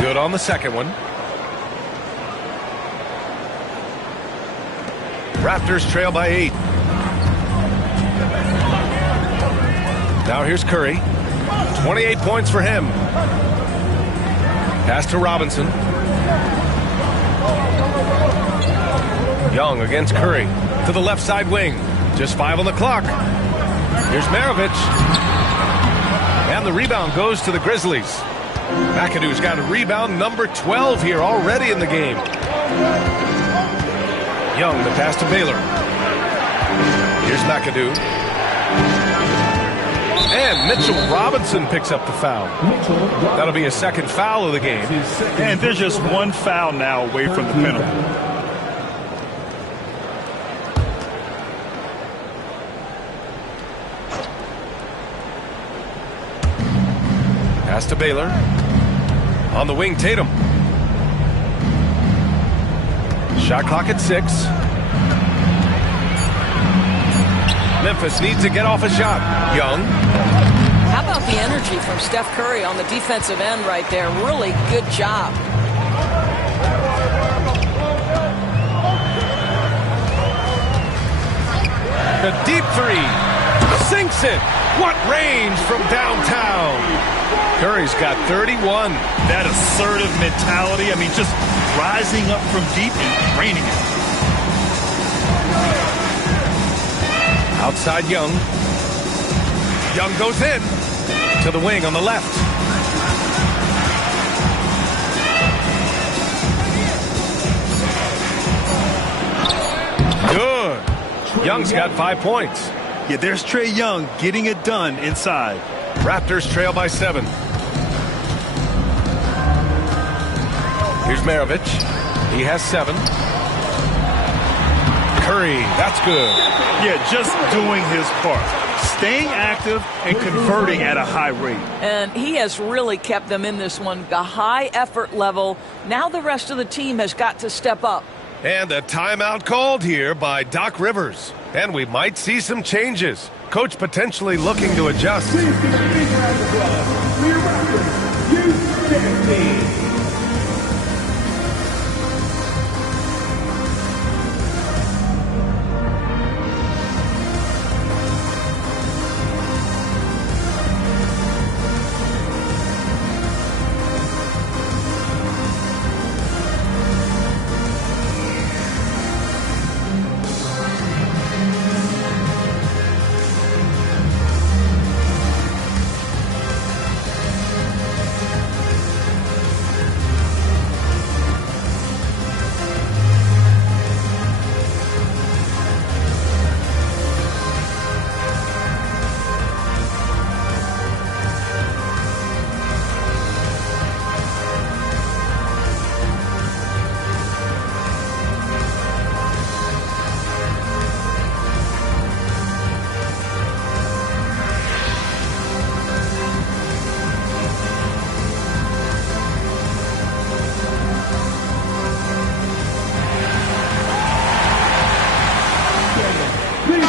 Good on the second one. Raptors trail by 8. Now here's Curry. 28 points for him. Pass to Robinson. Young against Curry. To the left side wing. Just 5 on the clock. Here's Maravich. And the rebound goes to the Grizzlies. McAdoo's got a rebound number 12 here already in the game. Young, the pass to Baylor. Here's McAdoo. And Mitchell Robinson picks up the foul. That'll be a second foul of the game. And there's just 1 foul now away from the penalty. Pass to Baylor. On the wing, Tatum. Shot clock at 6. Memphis needs to get off a shot. Young. How about the energy from Steph Curry on the defensive end right there? Really good job. The deep 3. Sinks it. What range from downtown. Curry's got 31. That assertive mentality. I mean, just rising up from deep and draining it. Outside Young. Young goes in. To the wing on the left. Good. Young's got 5 points. Yeah, there's Trae Young getting it done inside. Raptors trail by 7. Here's Maravich. He has 7. Curry, that's good. Yeah, just doing his part. Staying active and converting at a high rate. And he has really kept them in this one. A high effort level. Now the rest of the team has got to step up. And a timeout called here by Doc Rivers. And we might see some changes. Coach potentially looking to adjust. Please give a big round of applause for your Raptors, U-16.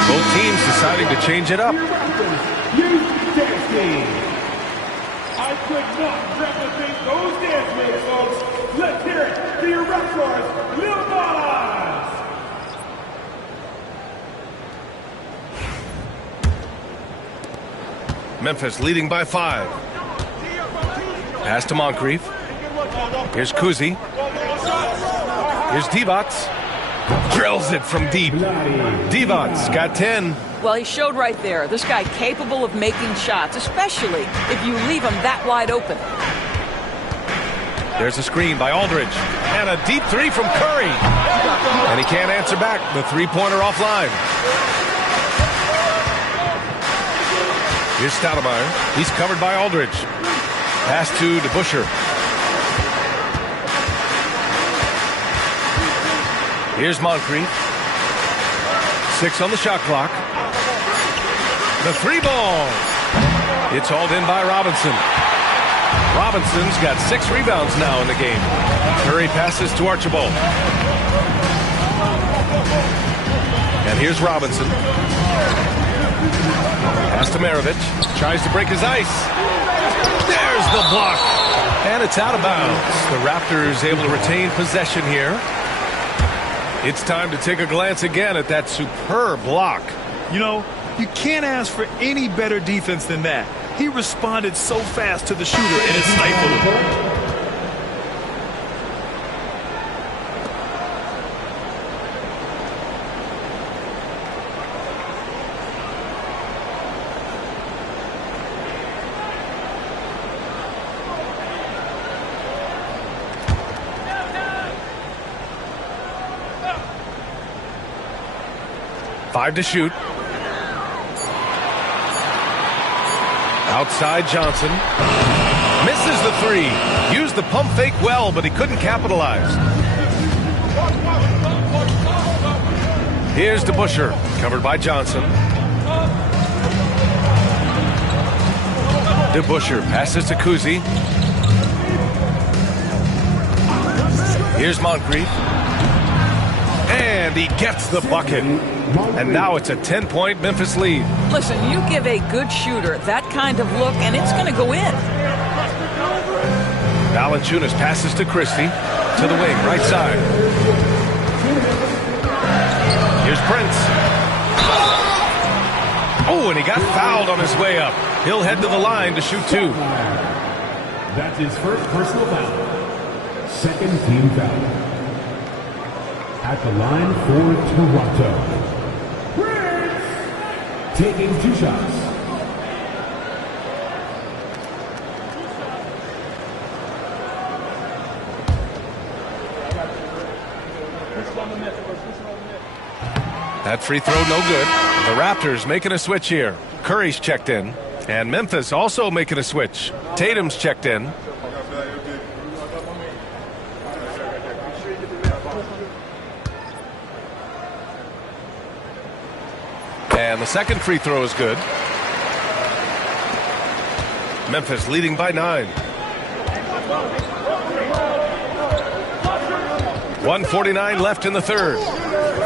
Both teams deciding to change it up. I could not replicate those dance moves, folks. Let's hear it for your Raptors, Lil Nas. Memphis leading by 5. Pass to Moncrief. Here's Kuzi. Here's Divac. Drills it from deep. Divac got 10. Well, he showed right there. This guy capable of making shots, especially if you leave him that wide open. There's a screen by Aldridge. And a deep 3 from Curry. And he can't answer back. The three-pointer offline. Here's Stoudemire. He's covered by Aldridge. Pass to DeBusschere. Here's Moncrief. 6 on the shot clock. The 3-ball. It's hauled in by Robinson. Robinson's got 6 rebounds now in the game. Curry passes to Archibald. And here's Robinson. Pass to Maravich. Tries to break his ice. There's the block. And it's out of bounds. The Raptors able to retain possession here. It's time to take a glance again at that superb block. You know, you can't ask for any better defense than that. He responded so fast to the shooter, and it stifled him. Five to shoot. Outside Johnson. Misses the 3. Used the pump fake well, but he couldn't capitalize. Here's DeBusschere, covered by Johnson. DeBusschere passes to Kuzi. Here's Moncrief. And he gets the bucket. And now it's a 10-point Memphis lead. Listen, you give a good shooter that kind of look, and it's going to go in. Valanciunas passes to Christie. To the wing, right side. Here's Prince. Oh, and he got fouled on his way up. He'll head to the line to shoot 2. That's his first personal foul. Second team foul. At the line for Toronto. Prince taking 2 shots. That free throw no good. The Raptors making a switch here. Curry's checked in. And Memphis also making a switch. Tatum's checked in. the second free throw is good. Memphis leading by 9. 1:49 left in the third.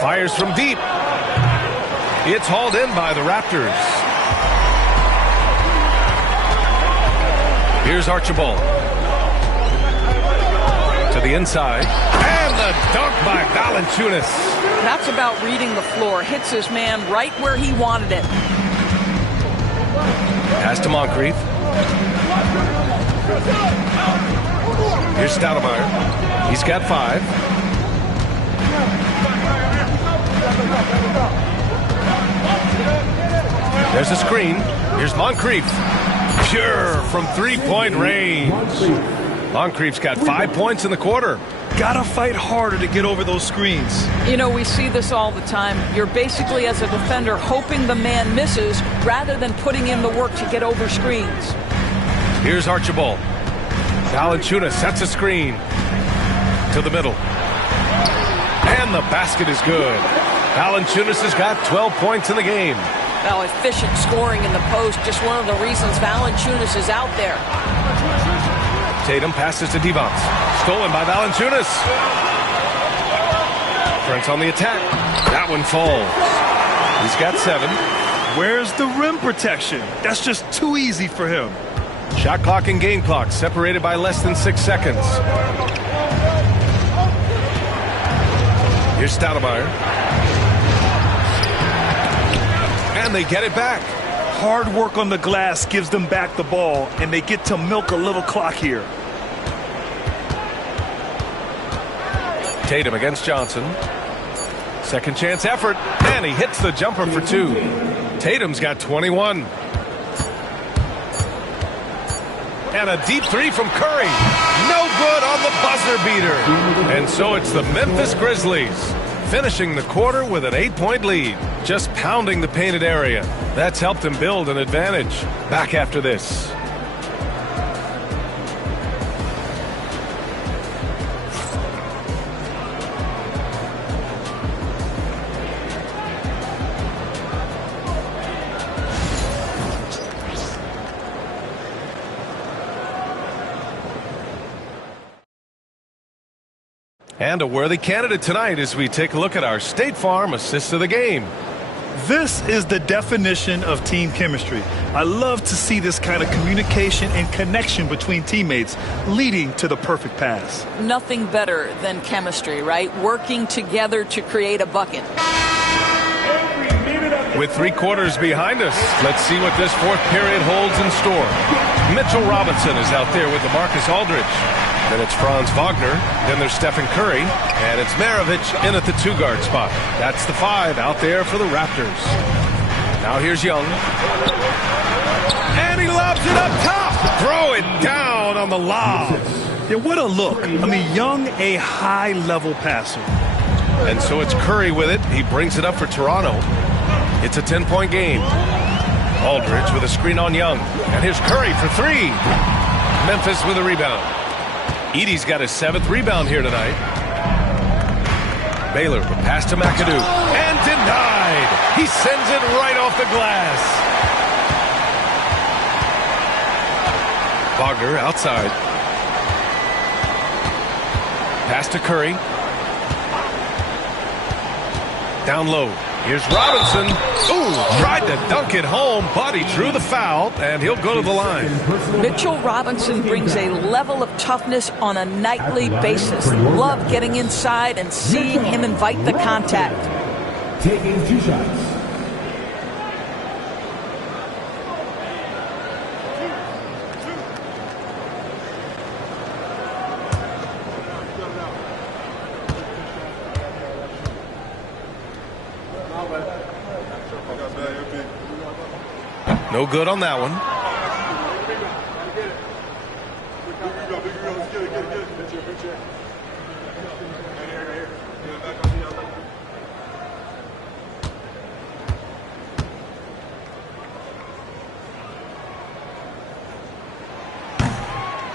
Fires from deep. It's hauled in by the Raptors. Here's Archibald. To the inside. And the dunk by Valanciunas. That's about reading the floor. Hits his man right where he wanted it. Pass to Moncrief. Here's Stoudemire. He's got 5. There's a screen. Here's Moncrief. Pure from three-point range. Moncrief's got 5 points in the quarter. Gotta fight harder to get over those screens. You know, we see this all the time. You're basically, as a defender, hoping the man misses rather than putting in the work to get over screens. Here's Archibald. Valanciunas sets a screen to the middle. And the basket is good. Valanciunas has got 12 points in the game. Well, efficient scoring in the post, just one of the reasons Valanciunas is out there. Tatum passes to Devons. Stolen by Valanciunas. Brent's on the attack. That one falls. He's got 7. Where's the rim protection? That's just too easy for him. Shot clock and game clock separated by less than 6 seconds. Here's Stoudemire. And they get it back. Hard work on the glass gives them back the ball, and they get to milk a little clock here. Tatum against Johnson. Second chance effort, and he hits the jumper for 2. Tatum's got 21. And a deep 3 from Curry. No good on the buzzer beater. And so it's the Memphis Grizzlies finishing the quarter with an 8-point lead. Just pounding the painted area. That's helped them build an advantage. Back after this. And a worthy candidate tonight as we take a look at our State Farm assist of the game. This is the definition of team chemistry. I love to see this kind of communication and connection between teammates leading to the perfect pass. Nothing better than chemistry, right? Working together to create a bucket. With 3 quarters behind us, let's see what this fourth period holds in store. Mitchell Robinson is out there with DeMarcus Aldridge. Then it's Franz Wagner. Then there's Stephen Curry. And it's Maravich in at the 2-guard spot. That's the 5 out there for the Raptors. Now here's Young. And he lobs it up top. Throw it down on the lob. Yeah, what a look. I mean, Young, a high-level passer. And so it's Curry with it. He brings it up for Toronto. It's a 10-point game. Aldridge with a screen on Young. And here's Curry for 3. Memphis with a rebound. Edey's got his 7th rebound here tonight. Baylor with pass to McAdoo. And denied. He sends it right off the glass. Wagner outside. Pass to Curry. Down low. Here's Robinson. Ooh, tried to dunk it home, but he drew the foul, and he'll go to the line. Mitchell Robinson brings a level of toughness on a nightly basis. Love getting inside and seeing him invite the contact. Taking 2 shots. No good on that one.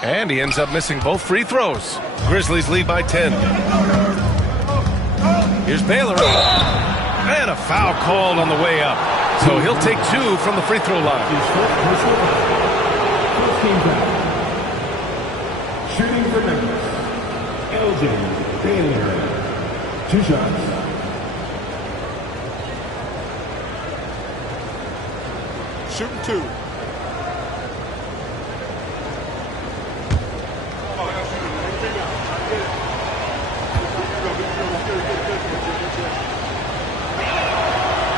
And he ends up missing both free throws. Grizzlies lead by 10. Here's Baylor. And a foul called on the way up. So he'll take 2 from the free throw line. First team foul. Shooting for Memphis, LJ Baylor. 2 shots. Shooting 2.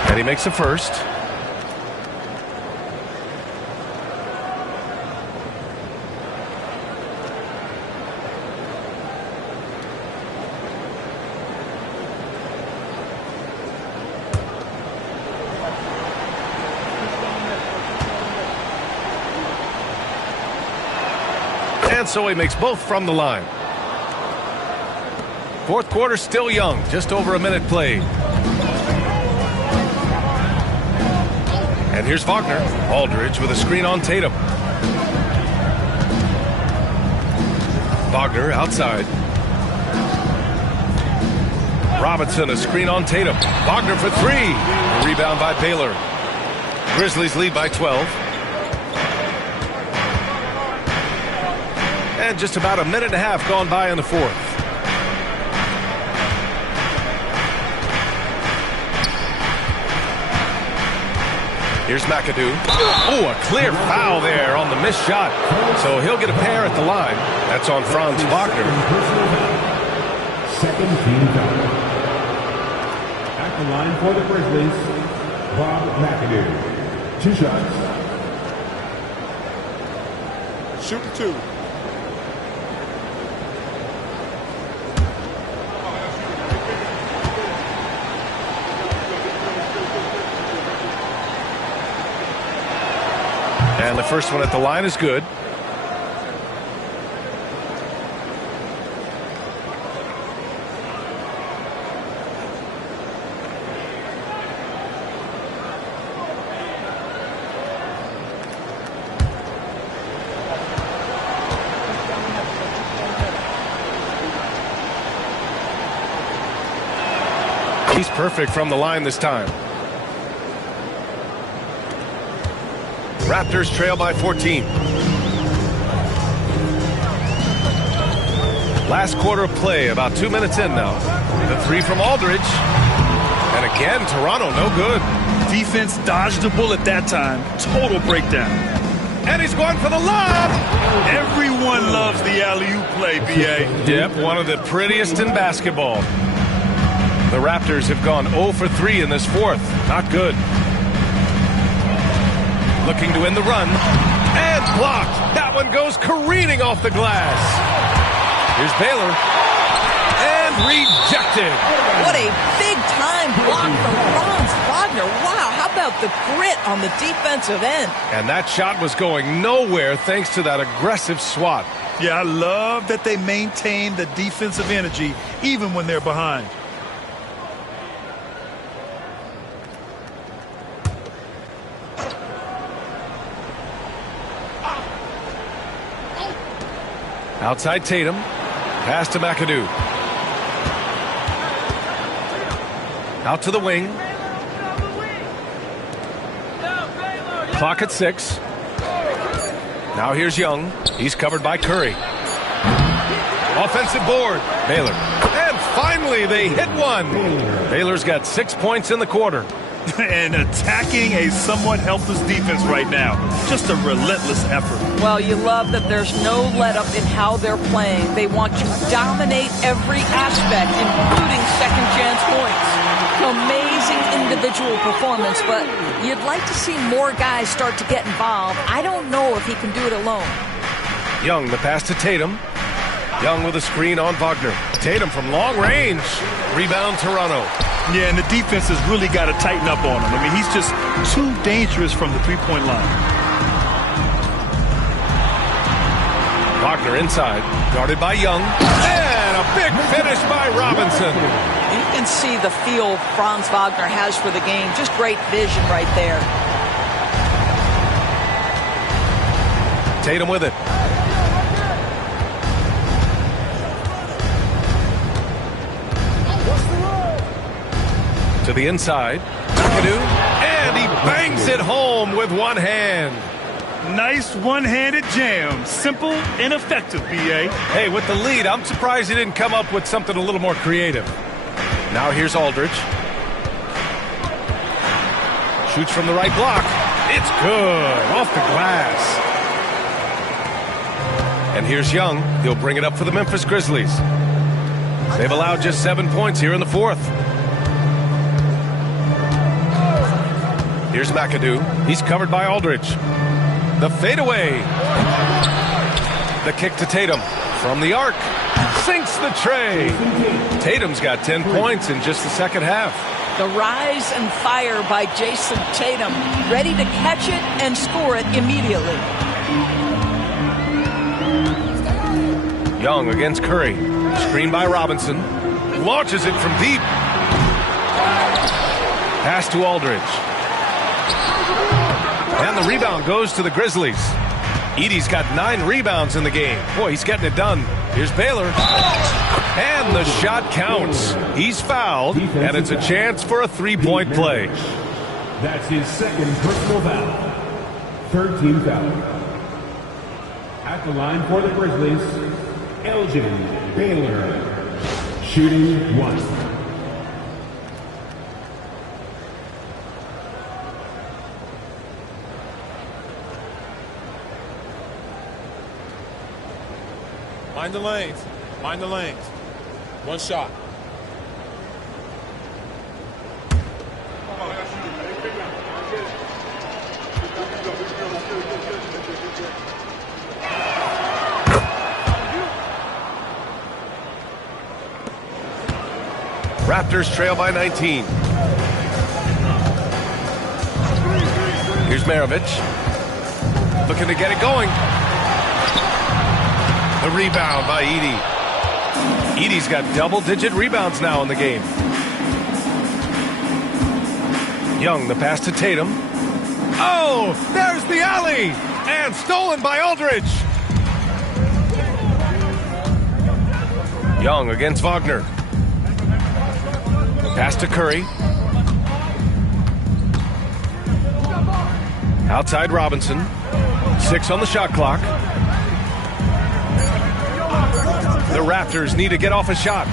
And he makes the first. And so he makes both from the line. Fourth quarter still young, just over a minute played. And here's Wagner. Aldridge with a screen on Tatum. Wagner outside. Robinson a screen on Tatum. Wagner for 3. A rebound by Baylor. Grizzlies lead by 12. And just about a minute and a half gone by in the fourth. Here's McAdoo. Oh, a clear foul there on the missed shot. So he'll get a pair at the line. That's on Franz Wagner. Second team foul. At the line for the Grizzlies, Bob McAdoo. 2 shots. Shooting 2. And the first one at the line is good. He's perfect from the line this time. Raptors trail by 14. Last quarter of play, about 2 minutes in now. The 3 from Aldridge. And again, Toronto no good. Defense dodged the bullet that time. Total breakdown. And he's going for the lob. Everyone loves the alley-oop play, B.A. Yep, one of the prettiest in basketball. The Raptors have gone 0 for 3 in this fourth. Not good. Looking to win the run. And blocked. That one goes careening off the glass. Here's Baylor. And rejected. What a big-time block from Franz Wagner. Wow, how about the grit on the defensive end? And that shot was going nowhere thanks to that aggressive swat. Yeah, I love that they maintain the defensive energy even when they're behind. Outside Tatum. Pass to McAdoo. Out to the wing. Clock at 6. Now here's Young. He's covered by Curry. Offensive board. Baylor. And finally they hit one. Baylor's got 6 points in the quarter. And attacking a somewhat helpless defense right now. Just a relentless effort. Well, you love that there's no let-up in how they're playing. They want to dominate every aspect, including second-chance points. Amazing individual performance, but you'd like to see more guys start to get involved. I don't know if he can do it alone. Young, the pass to Tatum. Young with a screen on Wagner. Tatum from long range. Rebound Toronto. Yeah, and the defense has really got to tighten up on him. I mean, he's just too dangerous from the three-point line. Wagner inside, guarded by Young. And a big finish by Robinson. You can see the feel Franz Wagner has for the game. Just great vision right there. Tatum with it. To the inside. McAdoo. And he Bangs it home with one hand. Nice one-handed jam. Simple and effective, B.A. Hey, with the lead, I'm surprised he didn't come up with something a little more creative. Now here's Aldridge. Shoots from the right block. It's good. Off the glass. And here's Young. He'll bring it up for the Memphis Grizzlies. They've allowed just 7 points here in the fourth. Here's McAdoo. He's covered by Aldridge. The fadeaway. The kick to Tatum. From the arc. Sinks the tray. Tatum's got 10 points in just the second half. The rise and fire by Jason Tatum. Ready to catch it and score it immediately. Young against Curry. Screen by Robinson. Launches it from deep. Pass to Aldridge. And the rebound goes to the Grizzlies. Edey's got 9 rebounds in the game. Boy, he's getting it done. Here's Baylor. And the shot counts. He's fouled, and it's a chance for a three-point play. That's his second personal foul. Third team foul. At the line for the Grizzlies, Elgin Baylor. Shooting 1. Mind the lanes. Mind the lanes. One shot. Raptors trail by 19. Here's Maravich. Looking to get it going. The rebound by Edey. Edey's got double-digit rebounds now in the game. Young, the pass to Tatum. Oh, there's the alley! And stolen by Aldridge. Young against Wagner. Pass to Curry. Outside Robinson. 6 on the shot clock. The Raptors need to get off a shot.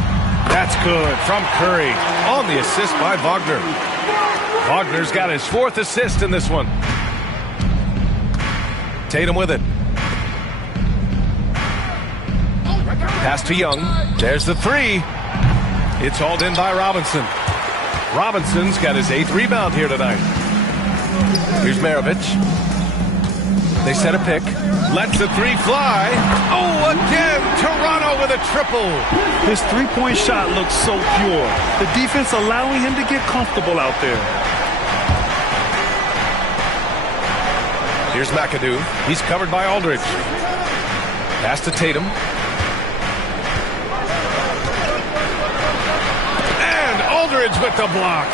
That's good from Curry. On the assist by Wagner. Wagner's got his 4th assist in this one. Tatum with it. Pass to Young. There's the 3. It's hauled in by Robinson. Robinson's got his 8th rebound here tonight. Here's Maravich. They set a pick. Lets the 3 fly. Oh, again, Toronto with a triple. His three-point shot looks so pure. The defense allowing him to get comfortable out there. Here's McAdoo. He's covered by Aldridge. Pass to Tatum. And Aldridge with the block.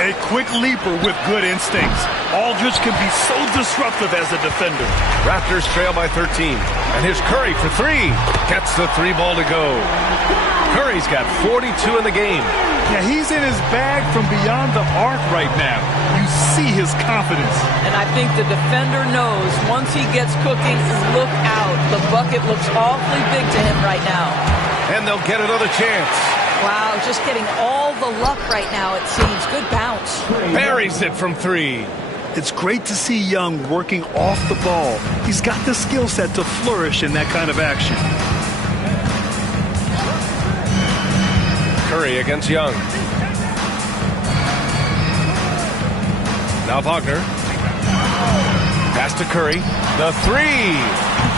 A quick leaper with good instincts. Aldridge can be so disruptive as a defender. Raptors trail by 13. And here's Curry for 3. Gets the 3 ball to go. Curry's got 42 in the game. Yeah, he's in his bag from beyond the arc right now. You see his confidence. And I think the defender knows once he gets cooking, look out. The bucket looks awfully big to him right now. And they'll get another chance. Wow, just getting all the luck right now, it seems. Good bounce. Buries it from 3. It's great to see Young working off the ball. He's got the skill set to flourish in that kind of action. Curry against Young. Now Wagner. Pass to Curry. The 3.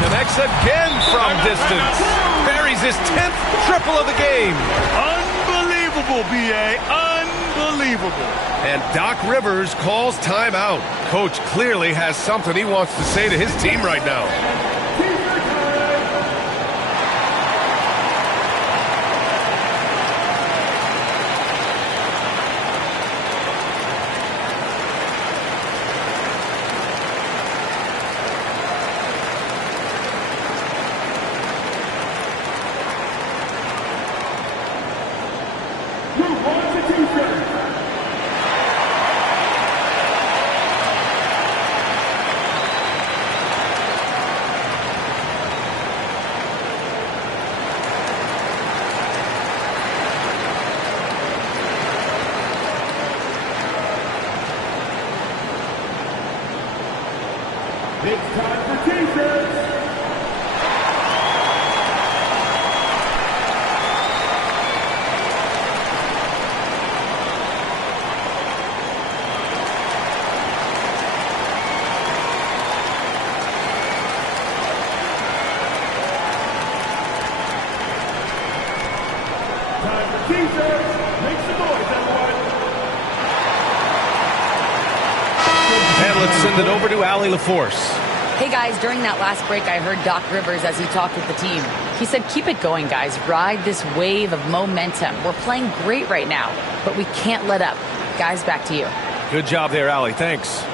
Connects again from distance. Buries his 10th triple of the game. Unbelievable, B.A. Unbelievable. And Doc Rivers calls timeout. Coach clearly has something he wants to say to his team right now. It's time for T-shirts. Let's send it over to Allie LaForce. Hey guys, during that last break, I heard Doc Rivers as he talked with the team. He said, keep it going, guys. Ride this wave of momentum. We're playing great right now, but we can't let up. Guys, back to you. Good job there, Allie. Thanks.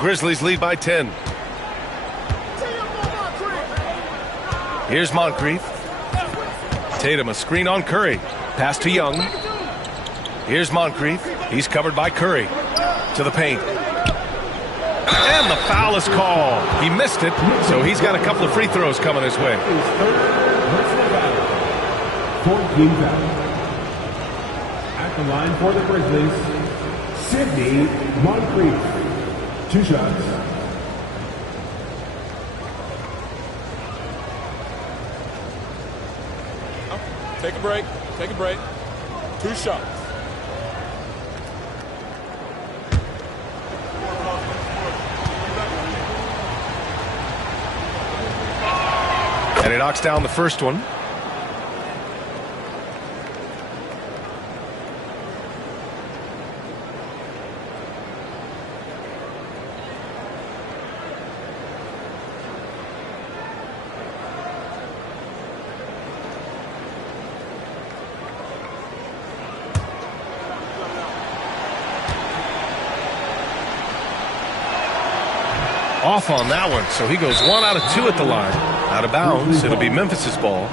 Grizzlies lead by 10. Here's Moncrief. Tatum, a screen on Curry. Pass to Young. Here's Moncrief. He's covered by Curry. To the paint. And the foul is called. He missed it, so he's got a couple of free throws coming his way. 14 foul. At the line for the Grizzlies, Sidney Moncrief. 2 shots. Take a break. Take a break. 2 shots. And he knocks down the first one. Off on that one, so he goes 1 out of 2 at the line. Out of bounds, it'll be Memphis's ball.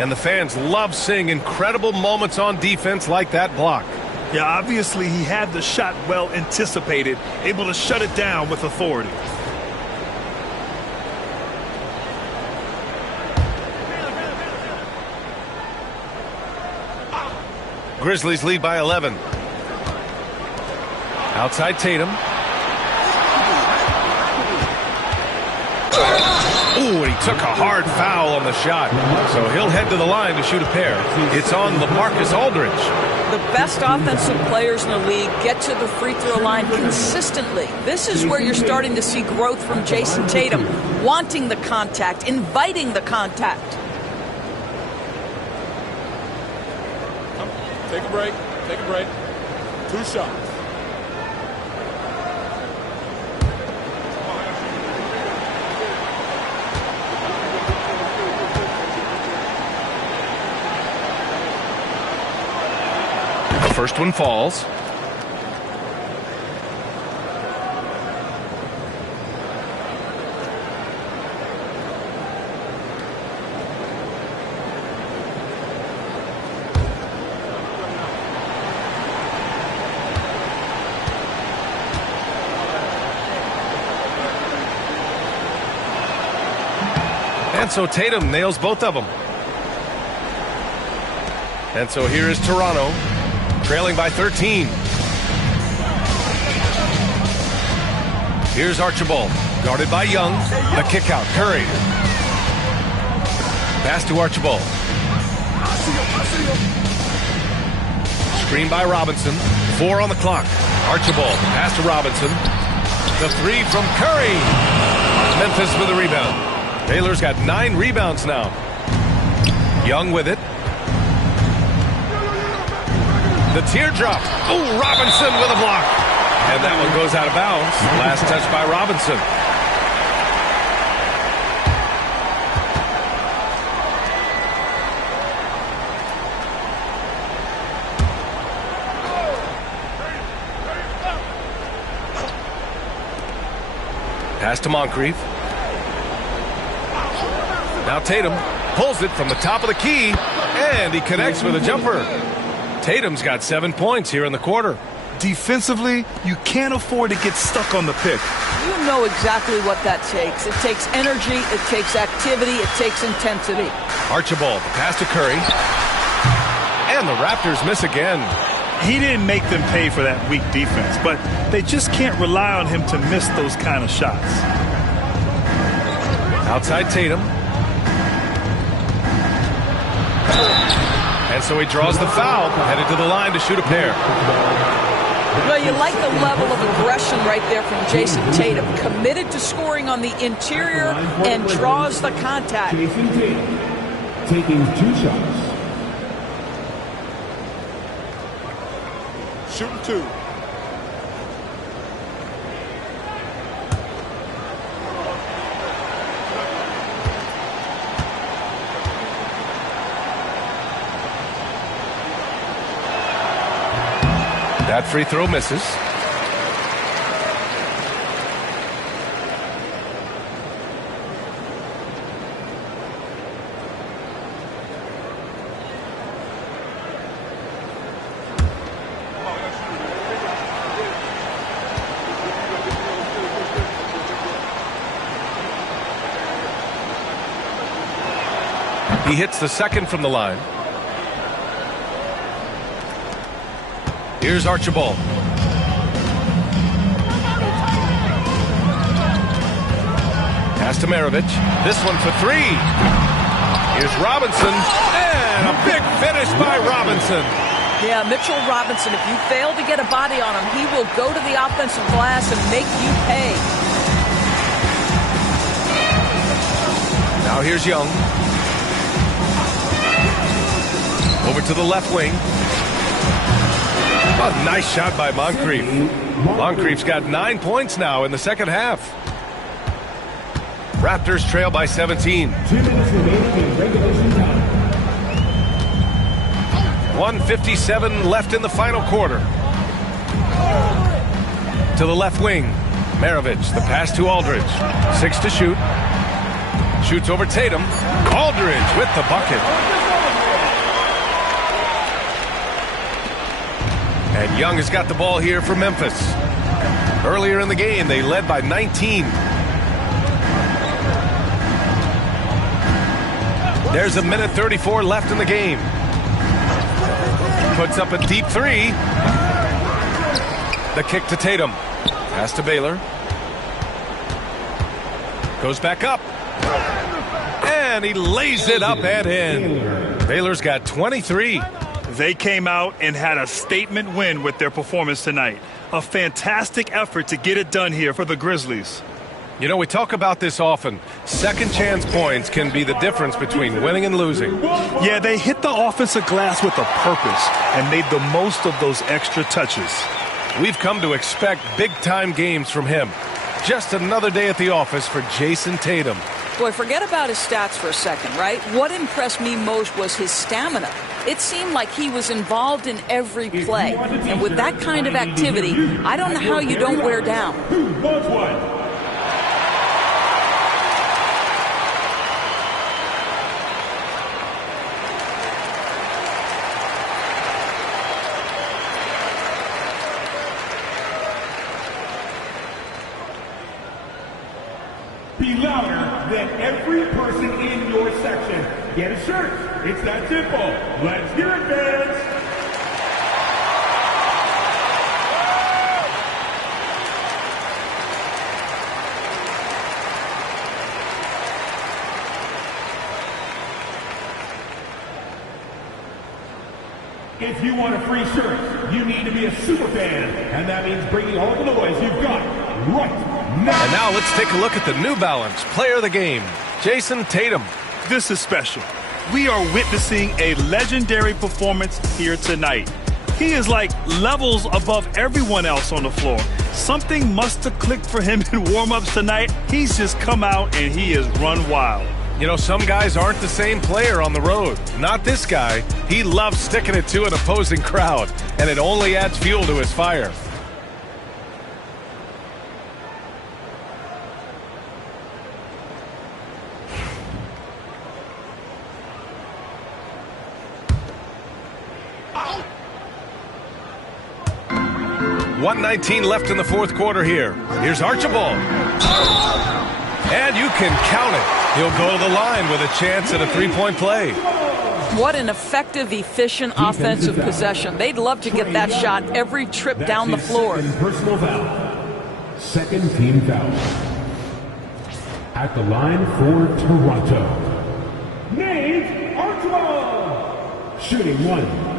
And the fans love seeing incredible moments on defense like that block. Yeah, obviously he had the shot well anticipated, able to shut it down with authority. Grizzlies lead by 11. Outside Tatum. Ooh, and he took a hard foul on the shot. So he'll head to the line to shoot a pair. It's on LaMarcus Aldridge. The best offensive players in the league get to the free throw line consistently. This is where you're starting to see growth from Jason Tatum, wanting the contact, inviting the contact. Take a break. Take a break. 2 shots. First one falls. And so Tatum nails both of them. And so here is Toronto, trailing by 13. Here's Archibald, guarded by Young. The kick out, Curry. Pass to Archibald. Screen by Robinson. 4 on the clock. Archibald, pass to Robinson. The 3 from Curry. Memphis with a rebound. Baylor's got 9 rebounds now. Young with it. The teardrop. Oh, Robinson with a block. And that one goes out of bounds. Last touch by Robinson. Pass to Moncrief. Now Tatum pulls it from the top of the key, and he connects with a jumper. Tatum's got 7 points here in the quarter. Defensively, you can't afford to get stuck on the pick. You know exactly what that takes. It takes energy, it takes activity, it takes intensity. Archibald, pass to Curry. And the Raptors miss again. He didn't make them pay for that weak defense, but they just can't rely on him to miss those kind of shots. Outside Tatum. And so he draws the foul, headed to the line to shoot a pair. Well, you like the level of aggression right there from Jason Tatum. Committed to scoring on the interior and draws the contact. Jason Tatum taking 2 shots. Shooting 2. That free throw misses. He hits the second from the line. Here's Archibald. Pass to Maravich. This one for 3. Here's Robinson. And a big finish by Robinson. Yeah, Mitchell Robinson, if you fail to get a body on him, he will go to the offensive glass and make you pay. Now here's Young. Over to the left wing. A nice shot by Moncrief. Moncrief's got 9 points now in the second half. Raptors trail by 17. 2 minutes remaining in regulation time. 1:57 left in the final quarter. To the left wing. Maravich, the pass to Aldridge. 6 to shoot. Shoots over Tatum. Aldridge with the bucket. And Young has got the ball here for Memphis. Earlier in the game, they led by 19. There's 1:34 left in the game. Puts up a deep 3. The kick to Tatum. Pass to Baylor. Goes back up. And he lays it up and in. Baylor's got 23. They came out and had a statement win with their performance tonight. A fantastic effort to get it done here for the Grizzlies. You know, we talk about this often. Second chance points can be the difference between winning and losing. Yeah, they hit the offensive glass with a purpose and made the most of those extra touches. We've come to expect big-time games from him. Just another day at the office for Jason Tatum. Boy, forget about his stats for a second, right? What impressed me most was his stamina. It seemed like he was involved in every play. And with that kind of activity, I don't know how you don't wear down. Who wants one? Be louder than every person in your section. Get a shirt. It's that simple. Let's hear it, fans. If you want a free shirt, you need to be a super fan. And that means bringing all the noise you've got right now. And now let's take a look at the New Balance player of the game, Jason Tatum. This is special. We are witnessing a legendary performance here tonight. He is like levels above everyone else on the floor. Something must have clicked for him in warm-ups tonight. He's just come out and he has run wild. You know, some guys aren't the same player on the road. Not this guy. He loves sticking it to an opposing crowd, and it only adds fuel to his fire. .119 left in the fourth quarter here. Here's Archibald. And you can count it. He'll go to the line with a chance at a three-point play. What an effective, efficient offensive possession. They'd love to get that shot every trip down the floor. Personal foul. Second team foul. At the line for Toronto, Nate Archibald. Shooting one.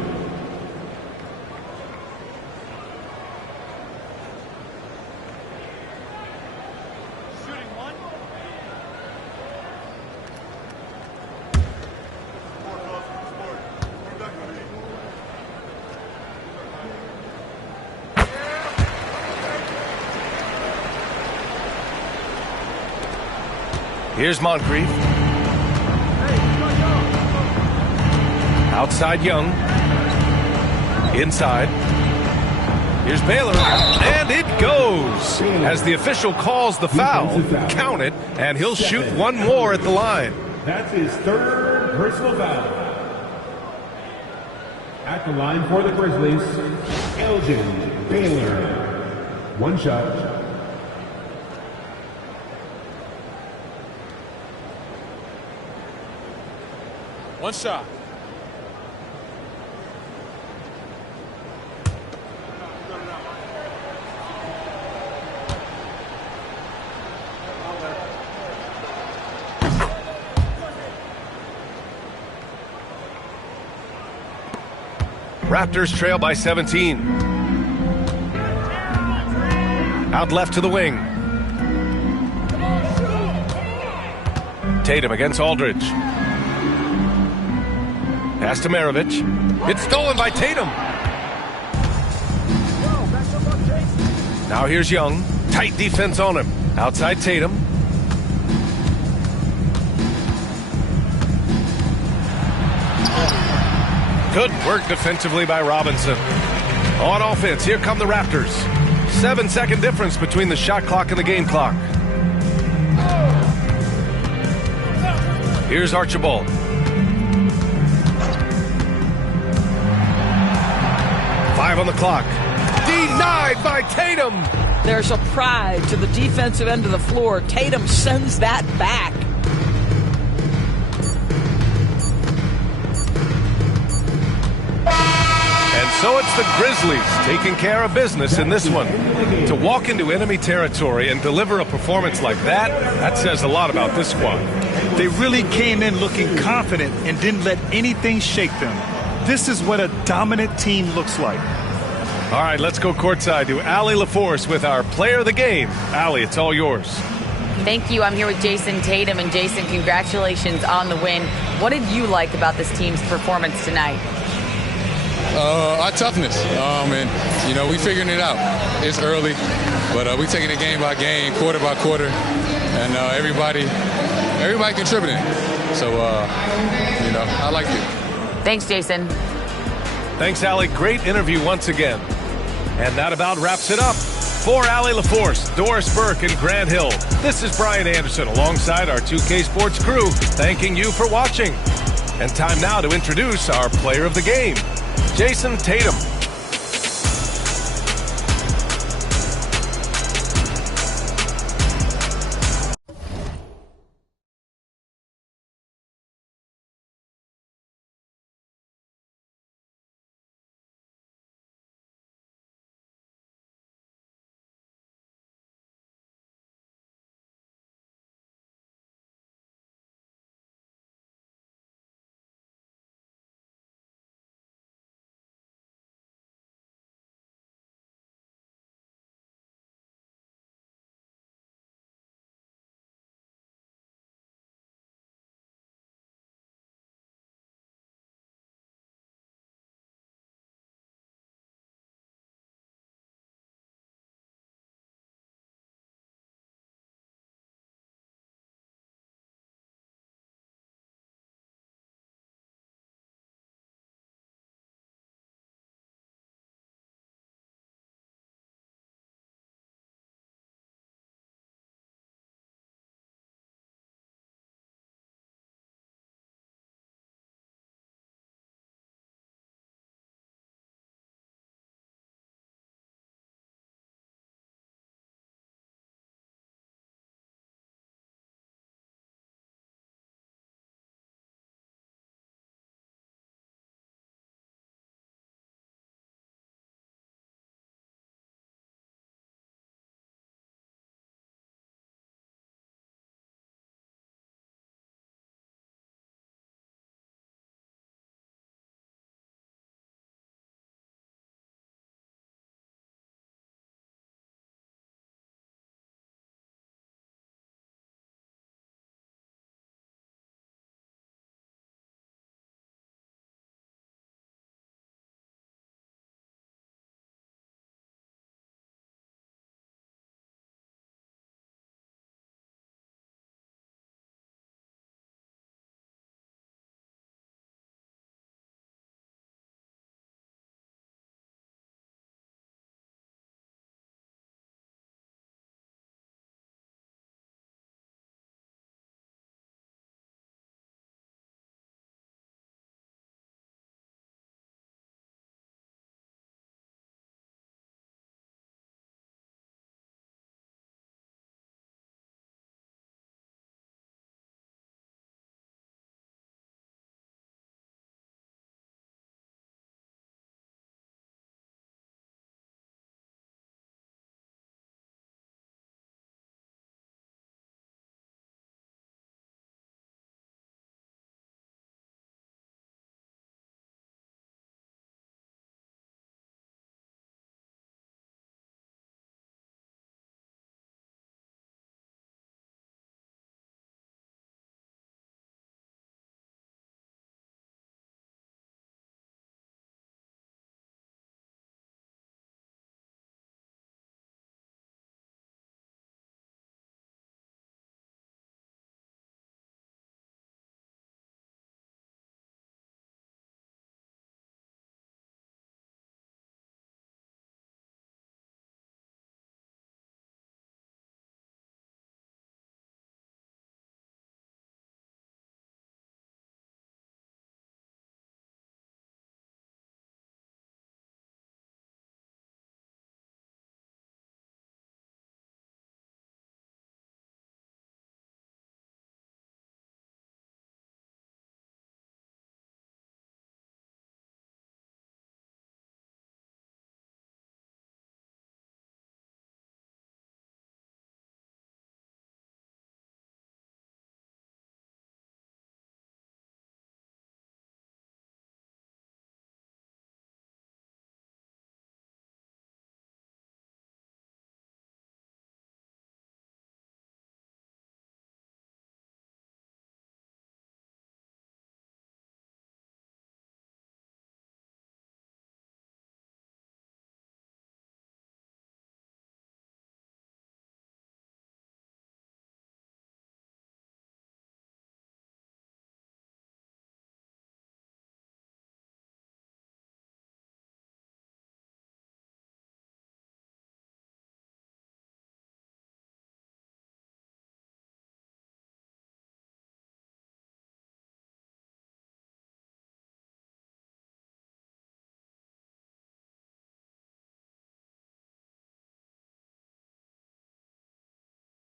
Here's Moncrief. Outside Young. Inside. Here's Baylor. And it goes. As the official calls the foul, count it, and he'll shoot one more at the line. That's his third personal foul. At the line for the Grizzlies, Elgin Baylor. One shot. One shot. Raptors trail by 17. Out left to the wing. Tatum against Aldridge. Pass to Maravich. It's stolen by Tatum. Now here's Young. Tight defense on him. Outside Tatum. Good work defensively by Robinson. On offense, here come the Raptors. 7-second difference between the shot clock and the game clock. Here's Archibald. Five on the clock. Denied by Tatum. There's a pride to the defensive end of the floor. Tatum sends that back. And so it's the Grizzlies taking care of business in this one. To walk into enemy territory and deliver a performance like that, that says a lot about this squad. They really came in looking confident and didn't let anything shake them. This is what a dominant team looks like. All right, let's go courtside to Allie LaForce with our player of the game. Allie, it's all yours. Thank you. I'm here with Jason Tatum. And Jason, congratulations on the win. What did you like about this team's performance tonight? Our toughness. And, we figuring it out. It's early, but we taking it game by game, quarter by quarter, and everybody contributing. So, I liked it. Thanks, Jason. Thanks, Allie. Great interview once again. And that about wraps it up. For Allie LaForce, Doris Burke, and Grant Hill, this is Brian Anderson alongside our 2K Sports crew, thanking you for watching. And time now to introduce our player of the game, Jason Tatum.